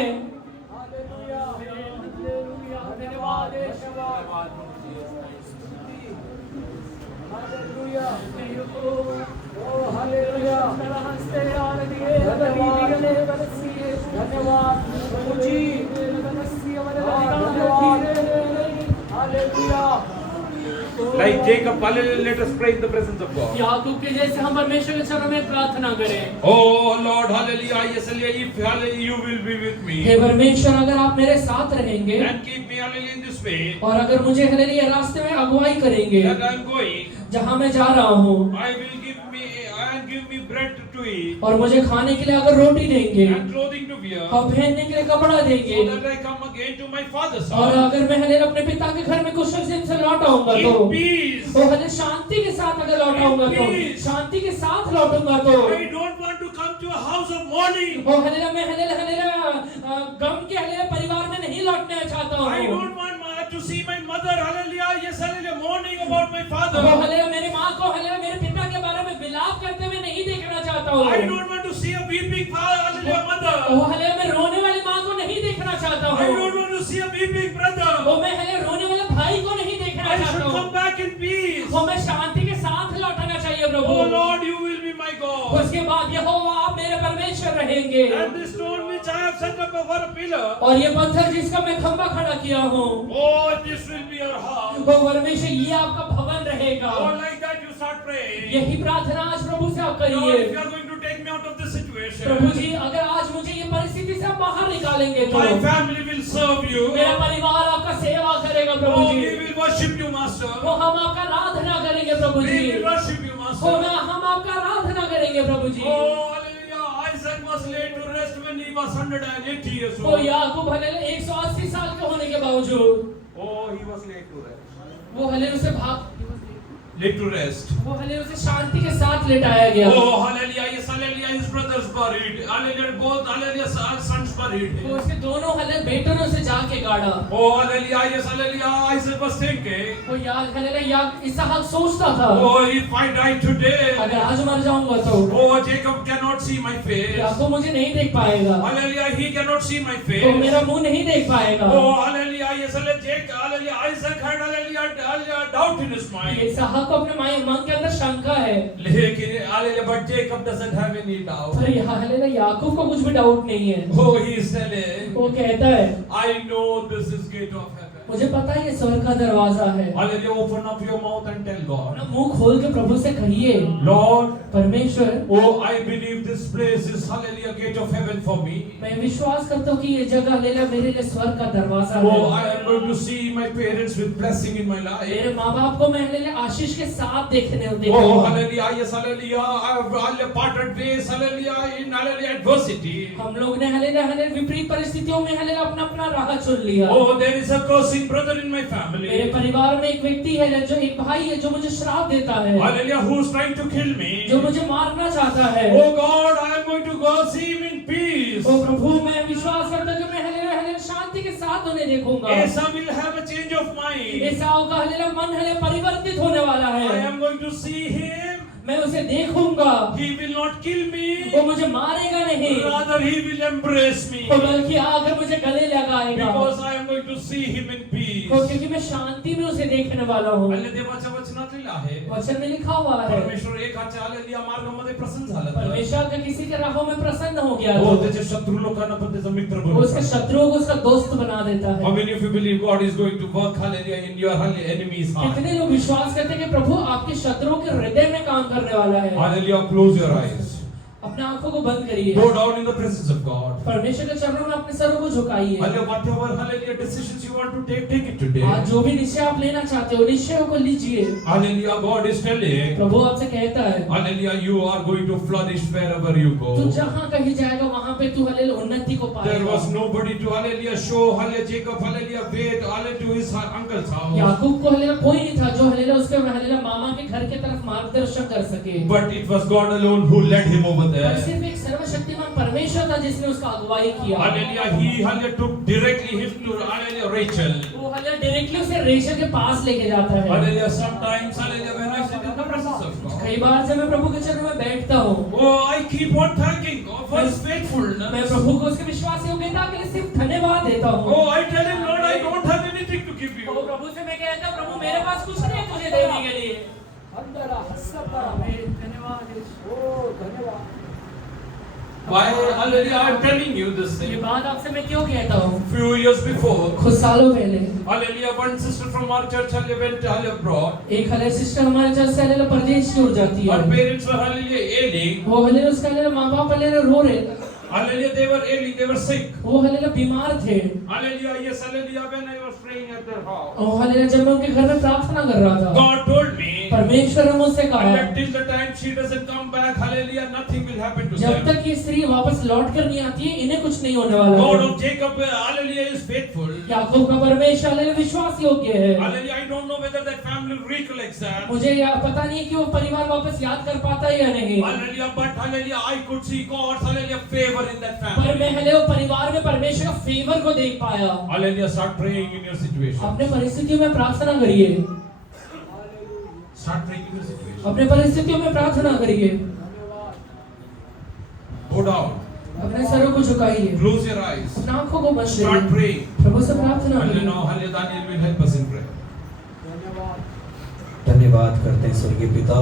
Like Jacob, hallelujah, let us pray in the presence of God. याकूब के जैसे हम परमेश्वर के चरणों में प्रार्थना करें। Oh Lord, hallelujah, yes, hallelujah, if hallelujah, you will be with me. हे परमेश्वर, अगर आप मेरे साथ रहेंगे And keep me, hallelujah, in this way और अगर मुझे हलेलुया रास्ते में अगुवाई करेंगे, that I am going. जहाँ मैं जा रहा हूँ, give me bread to eat और मुझे खाने के लिए अगर रोटी देंगे and clothing to wear, और पहनने के लिए कपड़ा देंगे, so that I come again to my father's और house अगर मैं हले अपने पिता के घर में कुशल से लौट आऊंगा तो in peace. वो हले शांति के साथ अगर लौट आऊंगा तो शांति के साथ लौटूंगा तो I don't want to come to a house of mourning. वो हले मैं हले गम के हले परिवार में नहीं लौटना चाहता I हूँ। don't want to to see my mother, hallelujah, yes, hallelujah, mourning about my वो father. हालेलुया मेरी माँ को हालेलुया मेरे पिता के बारे में विलाप करते हुए नहीं देखना चाहता हूँ। I don't want to see a weeping father, hallelujah, वो mother. हालेलुया मैं रोने वाली माँ को नहीं देखना चाहता I हूँ। don't want to see a weeping brother. वो मैं हालेलुया रोने वाले भाई को नहीं देखना I चाहता should हूँ। come back in peace. वो मैं शांति के साथ लौटना चाहिए प्रभु। Oh Lord, you will be my God. उसके बाद यहोवा आप मेरे परमेश्वर रहेंगे। And this stone which I have set up for a pillar, और ये पत्थर जिसका मैं खंबा खड़ा किया हूँ, oh, this will be your house. वो परमेश्वर ये आपका भवन रहेगा। Oh, like that you start praying. यही प्रार्थना आज प्रभु से आप Lord, if करिए। you are going to take me out of this situation, प्रभु जी अगर आज मुझे ये परिस्थिति से आप बाहर निकालेंगे तो my family will serve you. मेरा परिवार आपका सेवा करेगा प्रभु Oh, ji. we will worship you, Master. वो हम आपका आराधना करेंगे प्रभु We ji. will worship you, वो Master. हम आपका आराधना करेंगे प्रभु जी। Oh, hallelujah. Isaac was laid to rest when he was 180 years वो old. याकूब हालेलुया 180 साल के होने के बावजूद Oh, he was laid to rest. वो हालेलुया से भाग Laid to rest. वो हालेलुया से शांति के साथ लेटाया गया। Oh, hallelujah. Yes, hallelujah. His brothers buried. Hallelujah. Both, hallelujah, sons buried. वो उसके दोनों हालेलुया बेटों ने उसे जाके गाड़ा। Oh, hallelujah. Yes, hallelujah. Isaac was thinking, वो याद हालेलुया इसहाक सोचता था oh, if I die today, अगर आज मर जाऊंगा तो oh, Jacob cannot see my face. याकूब मुझे नहीं देख पाएगा। Hallelujah. He cannot see my वो face. मेरा मुंह नहीं देख पाएगा। Oh, hallelujah. Yes, hallelujah. Jacob, hallelujah. Isaac had, hallelujah, doubt in his mind. इसहाक को अपने मन के अंदर शंका है। लेकिन hallelujah, but Jacob doesn't have any doubt. पर यहाँ हालेलुया याकूब को कुछ भी डाउट नहीं है। Oh, he is telling, वो कहता है I know this is gate of heaven. मुझे पता है ये स्वर्ग का दरवाजा है। Hallelujah. Open up your mouth and tell God, अपना मुंह खोल के प्रभु से कहिए, Lord, परमेश्वर oh, I believe this place is, hallelujah, gate of heaven for me. मैं विश्वास करता हूँ कि ये जगह हालेलुया मेरे लिए स्वर्ग का दरवाजा Oh, है। I am going to see my parents with blessing in my life. मेरे माँ बाप को मैं हालेलुया आशीष के साथ देखने Oh, देखूंगा। hallelujah, yes, hallelujah. I have, hallelujah, parted ways, hallelujah, in, hallelujah, adversity. हम लोग ने हालेलुया विपरीत परिस्थितियों में हालेलुया अपना अपना राह चुन लिया। Oh, there is a cursing brother in my मेरे family. परिवार में एक व्यक्ति है जो एक भाई है जो मुझे श्राप देता है, Hallelujah, who is trying to kill me. जो मुझे मारना चाहता है। Oh God, I am going to go see him in peace. ओ प्रभु मैं विश्वास करता हूँ कि मैं हालेलुया हालेलुया शांति के साथ उन्हें देखूंगा। Asa will have a change of mind. एसाव का हालेलुया मन हालेलुया परिवर्तित होने वाला I है। am going to see him. मैं उसे देखूंगा, He will not kill me. वो मुझे मारेगा नहीं, Rather, he will embrace me. वो बल्कि आकर मुझे गले लगाएगा। Because I am going to see him in peace. क्योंकि मैं शांति में उसे देखने वाला हूँ। हल्ले देवाच्या वचनात लिहिलं आहे, वचन में लिखा हुआ है परमेश्वर एकाच्या आलेल्या मार्गामध्ये प्रसन्न झाला तर, परमेश्वर का किसी के राहों में प्रसन्न हो गया हो तो त्याचे शत्रू लोकांना पण त्याचा मित्र वो उसके बनवतो. शत्रुओं को उसका दोस्त बना देता How है। many of you believe God is going to work, hallelujah, in your enemy's heart? कितने लोग विश्वास करते हैं कि प्रभु आपके शत्रुओं के हृदय में काम करने वाला है। Hallelujah, close your eyes. अपने आंखों को बंद करिए, Go down in the presence of God. परमेश्वर के चरणों में अपने सरों को झुकाइए। Hallelujah, whatever, hallelujah, decisions you want to take it today. आज जो भी निश्चय आप लेना चाहते हो निश्चयों को लीजिए। Hallelujah, God is telling, प्रभु आपसे कहता है hallelujah, you are going to flourish wherever you go. तू जहाँ कहीं जाएगा वहाँ पे तू हालेलुया उन्नति को There was पाएगा। nobody to, hallelujah, show, hallelujah, Jacob, hallelujah, way to, hallelujah, to his uncle's house. याकूब को हालेलुया कोई नहीं था जो हालेलुया उसके हालेलुया मामा के घर की तरफ मार्गदर्शन कर सके। But it was God alone who led him over पर there. सिर्फ एक सर्वशक्तिमान परमेश्वर था जिसने उसका अगुवाई किया। Hallelujah, he, hallelujah, took directly him to, hallelujah, Rachel. वो हालेलुया डायरेक्टली उसे रेशल के पास लेके जाता है। Hallelujah, sometimes, hallelujah, when I sit in the presence of God, कई बार जब मैं प्रभु के चरणों में बैठता हूँ oh, I keep on thanking God for his faithfulness. मैं प्रभु को उसके विश्वास योग्यता के लिए सिर्फ धन्यवाद देता हूँ। Oh, I tell him, Lord, I don't have anything to give तो you. प्रभु से मैं कहता हूँ प्रभु मेरे पास कुछ नहीं है तुझे देने के लिए। धन्यवाद। Why, hallelujah, I'm telling you this ये thing. बात आपसे मैं क्यों कहता हूँ? Few years before, कुछ सालों पहले hallelujah, one sister from our church, hallelujah, went, hallelujah, abroad. एक हालेलुया सिस्टर हमारे चर्च से हालेलुया परदेश की ओर जाती Her है। parents were, hallelujah, ailing. वो हालेलुया उसका हालेलुया माँ बाप हालेलुया रो रहे, Hallelujah, they were ailing, they were sick. वो हालेलुया बीमार थे। Hallelujah, yes, hallelujah, when I was praying at their house, और हालेलुया जब मैं उनके घर में प्रार्थना कर रहा था God told me, परमेश्वर ने मुझसे And कहा that till the time she doesn't come back, hallelujah, nothing will happen to जब them. तक ये स्त्री वापस लौट कर नहीं आती है इन्हें कुछ नहीं होने वाला God है। of Jacob, hallelujah, is faithful. याकूब का परमेश्वर हालेलुया विश्वास योग्य है। Hallelujah, I don't know whether that family recollects that. मुझे पता नहीं कि वो परिवार वापस याद कर पाता है या नहीं, Hallelujah, but hallelujah, I could see God's hallelujah favor in that पर family. मैं हालेलुया परिवार में परमेश्वर का फेवर को देख पाया। Hallelujah, start praying in your situation. अपने परिस्थितियों में प्रार्थना करिए, Start praying in your situation. अपने परिस्थितियों में प्रार्थना करिए, Go down. अपने सरों को झुकाइए, Close your eyes. अपनी आंखों को बंद Start करिए, praying. प्रभु से प्रार्थना Hallelujah, करिए। now, hallelujah, Daniel will help us in prayer. धन्यवाद करते हैं स्वर्गीय पिता,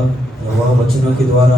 वह वचनों के द्वारा